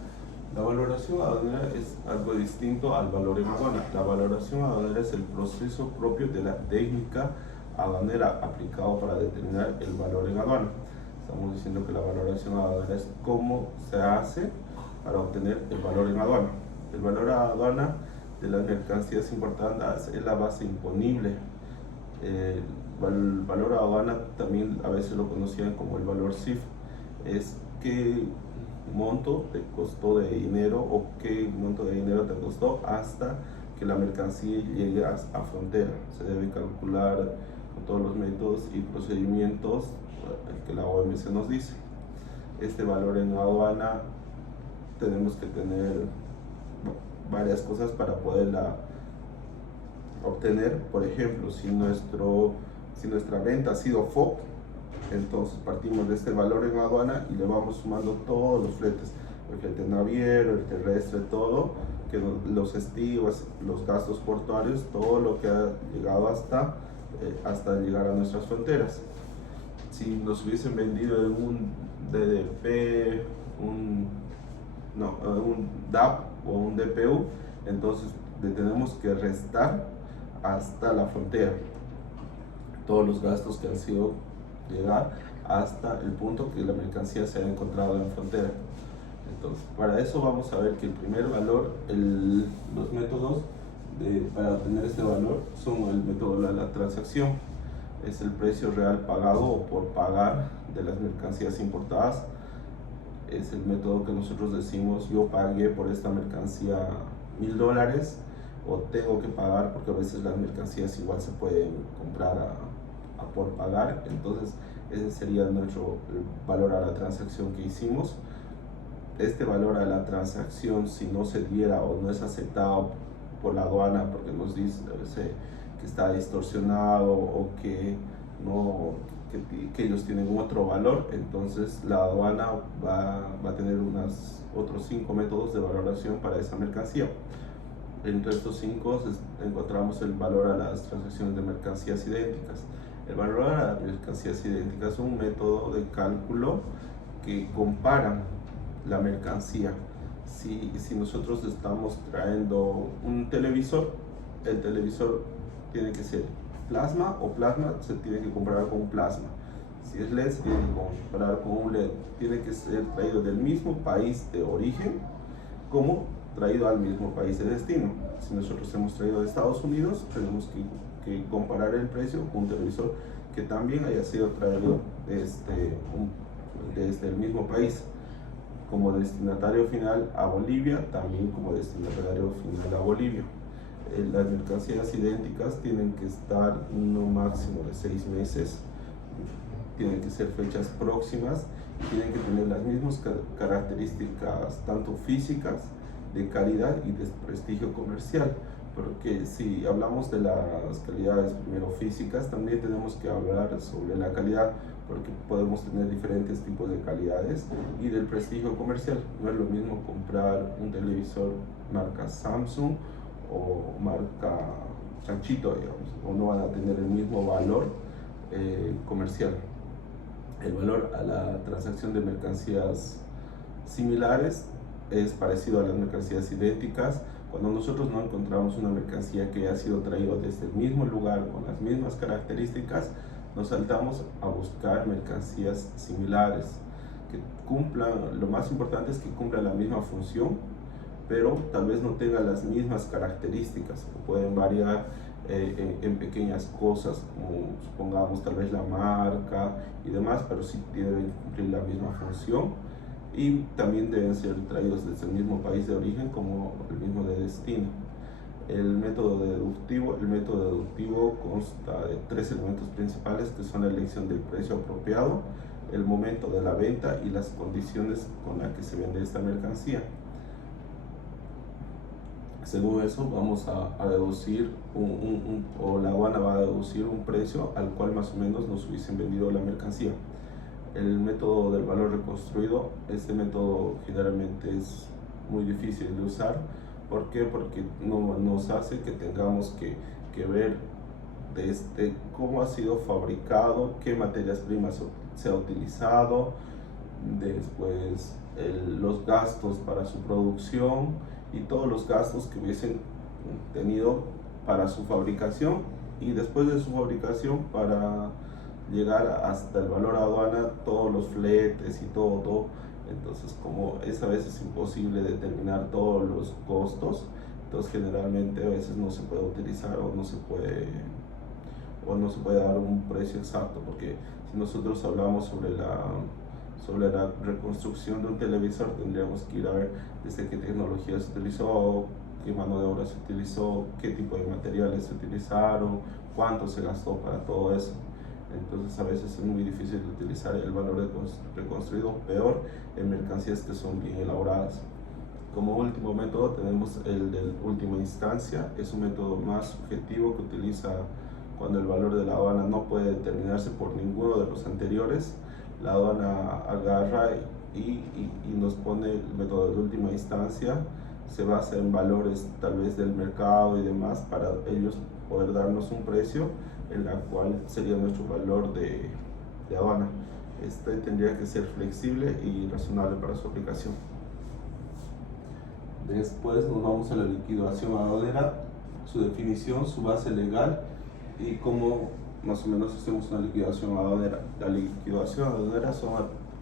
La valoración aduanera es algo distinto al valor en aduana. La valoración aduanera es el proceso propio de la técnica aduanera aplicado para determinar el valor en aduana. Estamos diciendo que la valoración aduanera es cómo se hace para obtener el valor en aduana. El valor a aduana de las mercancías importadas es la base imponible. El valor a aduana también a veces lo conocían como el valor CIF. Es qué monto te costó de dinero o qué monto de dinero te costó hasta que la mercancía llegue a frontera. Se debe calcular con todos los métodos y procedimientos que la OMC nos dice. Este valor en aduana tenemos que tener varias cosas para poderla obtener. Por ejemplo, si nuestra venta ha sido FOB, entonces partimos de este valor en aduana y le vamos sumando todos los fletes, el flete naviero, el terrestre, todo, que los estivos, los gastos portuarios, todo lo que ha llegado hasta llegar a nuestras fronteras. Si nos hubiesen vendido en un DDP, un DAP o un DPU, entonces le tenemos que restar hasta la frontera todos los gastos que han sido llegar hasta el punto que la mercancía se ha encontrado en frontera. Entonces, para eso vamos a ver que el primer valor, los métodos para obtener este valor son el método de la transacción. Es el precio real pagado o por pagar de las mercancías importadas. Es el método que nosotros decimos: yo pagué por esta mercancía $1000, o tengo que pagar, porque a veces las mercancías igual se pueden comprar a por pagar. Entonces ese sería nuestro valor a la transacción que hicimos. Este valor a la transacción, si no se diera o no es aceptado por la aduana porque nos dice que está distorsionado o que ellos tienen otro valor, entonces la aduana va a tener otros 5 métodos de valoración para esa mercancía. Entre estos 5 encontramos el valor a las transacciones de mercancías idénticas. El valor a las mercancías idénticas es un método de cálculo que compara la mercancía. Si nosotros estamos trayendo un televisor, el televisor tiene que ser plasma, o plasma se tiene que comparar con un plasma. Si es LED, se tiene que comparar con un LED. Tiene que ser traído del mismo país de origen como traído al mismo país de destino. Si nosotros hemos traído de Estados Unidos, tenemos que comparar el precio con un televisor que también haya sido traído desde el mismo país. Como destinatario final a Bolivia, también como destinatario final a Bolivia. Las mercancías idénticas tienen que estar no máximo de 6 meses, tienen que ser fechas próximas, tienen que tener las mismas características tanto físicas, de calidad y de prestigio comercial, porque si hablamos de las calidades primero físicas, también tenemos que hablar sobre la calidad, porque podemos tener diferentes tipos de calidades, y del prestigio comercial. No es lo mismo comprar un televisor marca Samsung o marca Chanchito, digamos, o no van a tener el mismo valor comercial. El valor a la transacción de mercancías similares es parecido a las mercancías idénticas. Cuando nosotros no encontramos una mercancía que haya sido traída desde el mismo lugar con las mismas características, nos saltamos a buscar mercancías similares que cumplan. Lo más importante es que cumplan la misma función, pero tal vez no tengan las mismas características, que pueden variar en pequeñas cosas, como supongamos tal vez la marca y demás, pero sí deben cumplir la misma función, y también deben ser traídos desde el mismo país de origen como el mismo de destino. El método deductivo consta de tres elementos principales, que son la elección del precio apropiado, el momento de la venta y las condiciones con las que se vende esta mercancía. Según eso vamos a deducir o la aduana va a deducir un precio al cual más o menos nos hubiesen vendido la mercancía. El método del valor reconstruido, este método generalmente es muy difícil de usar. ¿Por qué? Porque nos hace que tengamos que ver desde cómo ha sido fabricado, qué materias primas se ha utilizado, después los gastos para su producción y todos los gastos que hubiesen tenido para su fabricación, y después de su fabricación para llegar hasta el valor aduana, todos los fletes y todo. Entonces, como es a veces imposible determinar todos los costos, entonces generalmente a veces no se puede utilizar o no se puede dar un precio exacto, porque si nosotros hablamos sobre la reconstrucción de un televisor, tendríamos que ir a ver desde qué tecnología se utilizó, qué mano de obra se utilizó, qué tipo de materiales se utilizaron, cuánto se gastó para todo eso. Entonces a veces es muy difícil de utilizar el valor reconstruido, peor en mercancías que son bien elaboradas. Como último método tenemos el de última instancia. Es un método más subjetivo que utiliza cuando el valor de la aduana no puede determinarse por ninguno de los anteriores. La aduana agarra y nos pone el método de última instancia. Se basa en valores tal vez del mercado y demás para ellos poder darnos un precio en la cual sería nuestro valor de aduana. Este tendría que ser flexible y razonable para su aplicación. Después nos vamos a la liquidación aduanera, su definición, su base legal y cómo más o menos hacemos una liquidación aduanera. La liquidación aduanera son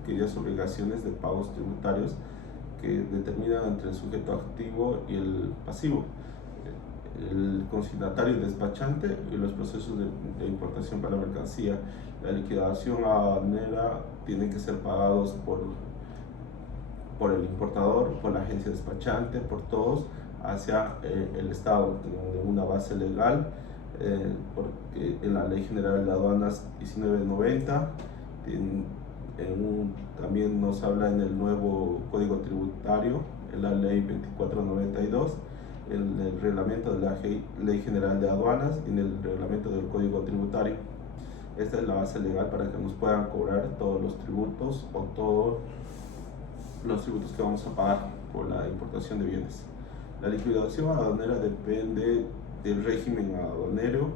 aquellas obligaciones de pagos tributarios que determinan entre el sujeto activo y el pasivo, el consignatario y el despachante, y los procesos de importación para la mercancía. La liquidación aduanera tiene que ser pagados por el importador, por la agencia despachante, por todos, hacia el Estado, en una base legal, porque en la Ley General de Aduanas 1990, también nos habla en el nuevo Código Tributario, en la Ley 2492, en el reglamento de la Ley General de Aduanas y en el reglamento del Código Tributario. Esta es la base legal para que nos puedan cobrar todos los tributos o todos los tributos que vamos a pagar por la importación de bienes. La liquidación aduanera depende del régimen aduanero.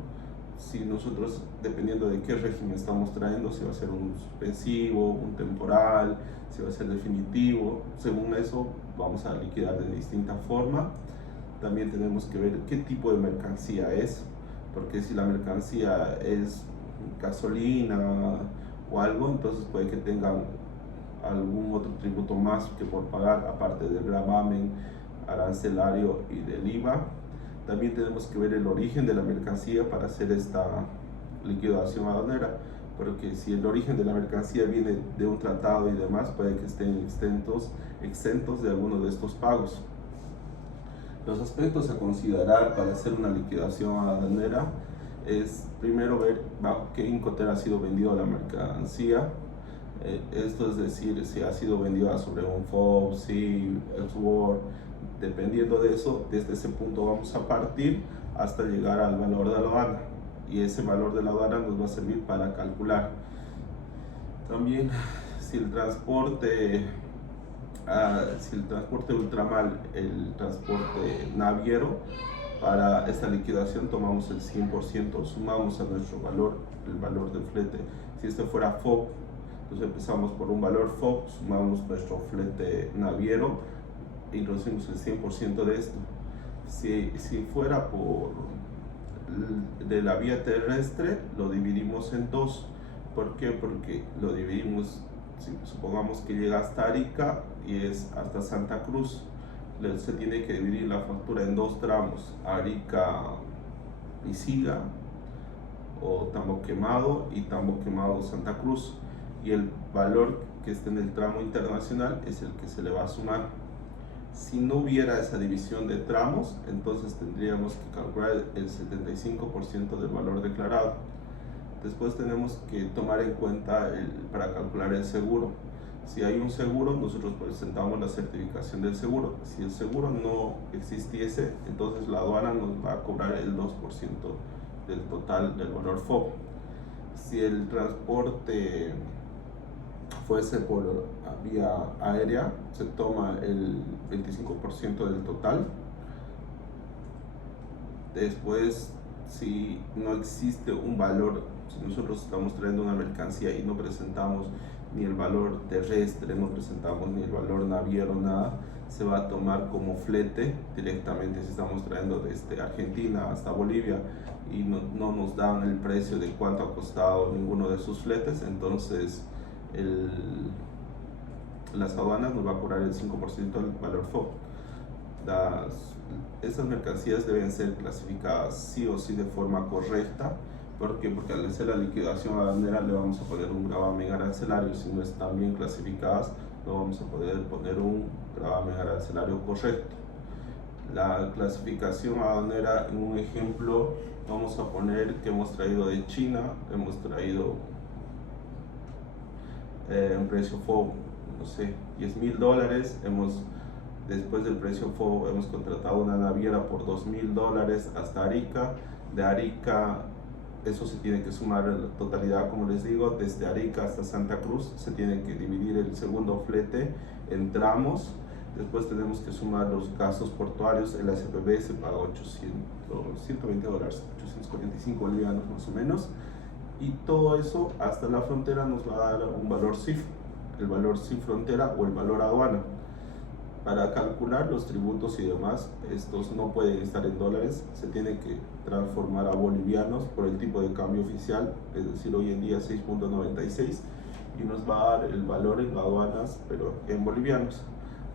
Si nosotros, dependiendo de qué régimen estamos trayendo, si va a ser un suspensivo, un temporal, si va a ser definitivo, según eso vamos a liquidar de distinta forma. También tenemos que ver qué tipo de mercancía es, porque si la mercancía es gasolina o algo, entonces puede que tengan algún otro tributo más que por pagar, aparte del gravamen arancelario y del IVA. También tenemos que ver el origen de la mercancía para hacer esta liquidación aduanera, porque si el origen de la mercancía viene de un tratado y demás, puede que estén exentos de alguno de estos pagos. Los aspectos a considerar para hacer una liquidación aduanera es primero ver bajo qué Incoterm ha sido vendida la mercancía. Esto es decir, si ha sido vendida sobre un FOB, SIL, Elseword. Dependiendo de eso, desde ese punto vamos a partir hasta llegar al valor de la aduana, y ese valor de la aduana nos va a servir para calcular. También si el transporte ultramar, el transporte naviero, para esta liquidación tomamos el 100%, sumamos a nuestro valor el valor del flete. Si este fuera FOB, entonces empezamos por un valor FOB, sumamos nuestro flete naviero, introducimos el 100% de esto. Si fuera de la vía terrestre, lo dividimos en dos. ¿Por qué? Porque lo dividimos, supongamos que llega hasta Arica y es hasta Santa Cruz, se tiene que dividir la factura en dos tramos: Arica y Siga, o Tambo Quemado y Tambo Quemado Santa Cruz, y el valor que esté en el tramo internacional es el que se le va a sumar. Si no hubiera esa división de tramos, entonces tendríamos que calcular el 75% del valor declarado. Después tenemos que tomar en cuenta para calcular el seguro. Si hay un seguro, nosotros presentamos la certificación del seguro. Si el seguro no existiese, entonces la aduana nos va a cobrar el 2% del total del valor FOB. Si el transporte fuese por vía aérea, se toma el 25% del total. Después, si no existe un valor, si nosotros estamos trayendo una mercancía y no presentamos ni el valor terrestre, no presentamos ni el valor naviero, nada, se va a tomar como flete directamente. Si estamos trayendo desde Argentina hasta Bolivia y no nos dan el precio de cuánto ha costado ninguno de sus fletes, entonces las aduanas nos va a cobrar el 5% del valor FOB. Estas mercancías deben ser clasificadas sí o sí de forma correcta. ¿Por qué? Porque al hacer la liquidación aduanera le vamos a poner un gravamen arancelario. Si no están bien clasificadas, no vamos a poder poner un gravamen arancelario correcto. La clasificación aduanera, en un ejemplo, vamos a poner que hemos traído de China, hemos traído un precio FOB, no sé, $10,000. Después del precio FOB hemos contratado una naviera por $2,000 hasta Arica. De Arica, eso se tiene que sumar en la totalidad, como les digo, desde Arica hasta Santa Cruz se tiene que dividir el segundo flete en tramos. Después tenemos que sumar los gastos portuarios. El SPB se paga $120, 845 bolivianos más o menos. Y todo eso hasta la frontera nos va a dar un valor CIF, el valor sin frontera o el valor aduana. Para calcular los tributos y demás, estos no pueden estar en dólares, se tiene que transformar a bolivianos por el tipo de cambio oficial, es decir, hoy en día 6.96, y nos va a dar el valor en aduanas, pero en bolivianos.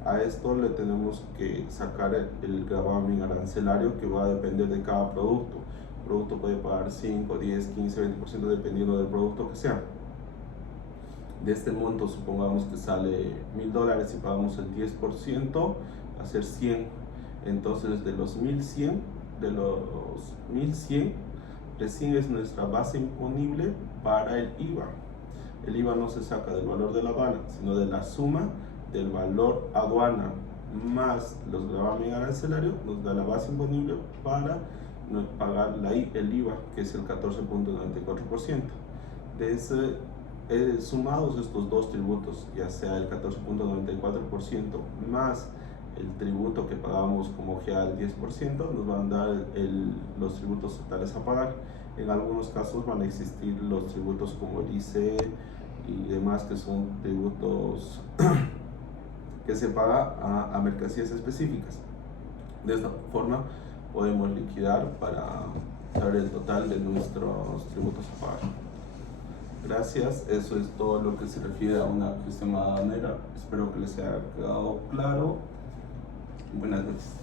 A esto le tenemos que sacar el gravamen arancelario, que va a depender de cada producto. El producto puede pagar 5, 10, 15, 20% dependiendo del producto que sea. De este monto, supongamos que sale $1,000 y pagamos el 10%, va a ser 100. Entonces de los 1.100, recién es nuestra base imponible para el IVA. El IVA no se saca del valor de la aduana, sino de la suma del valor aduana más los gravamen arancelarios, nos da la base imponible para pagar el IVA, que es el 14.94%. De ese, sumados estos dos tributos, ya sea el 14.94% más el tributo que pagamos como GA el 10%, nos van a dar los tributos totales a pagar. En algunos casos van a existir los tributos como el ICE y demás, que son tributos que se paga a mercancías específicas. De esta forma podemos liquidar para saber el total de nuestros tributos a pagar. Gracias, eso es todo lo que se refiere a una gestión aduanera. Espero que les haya quedado claro. Buenas noches.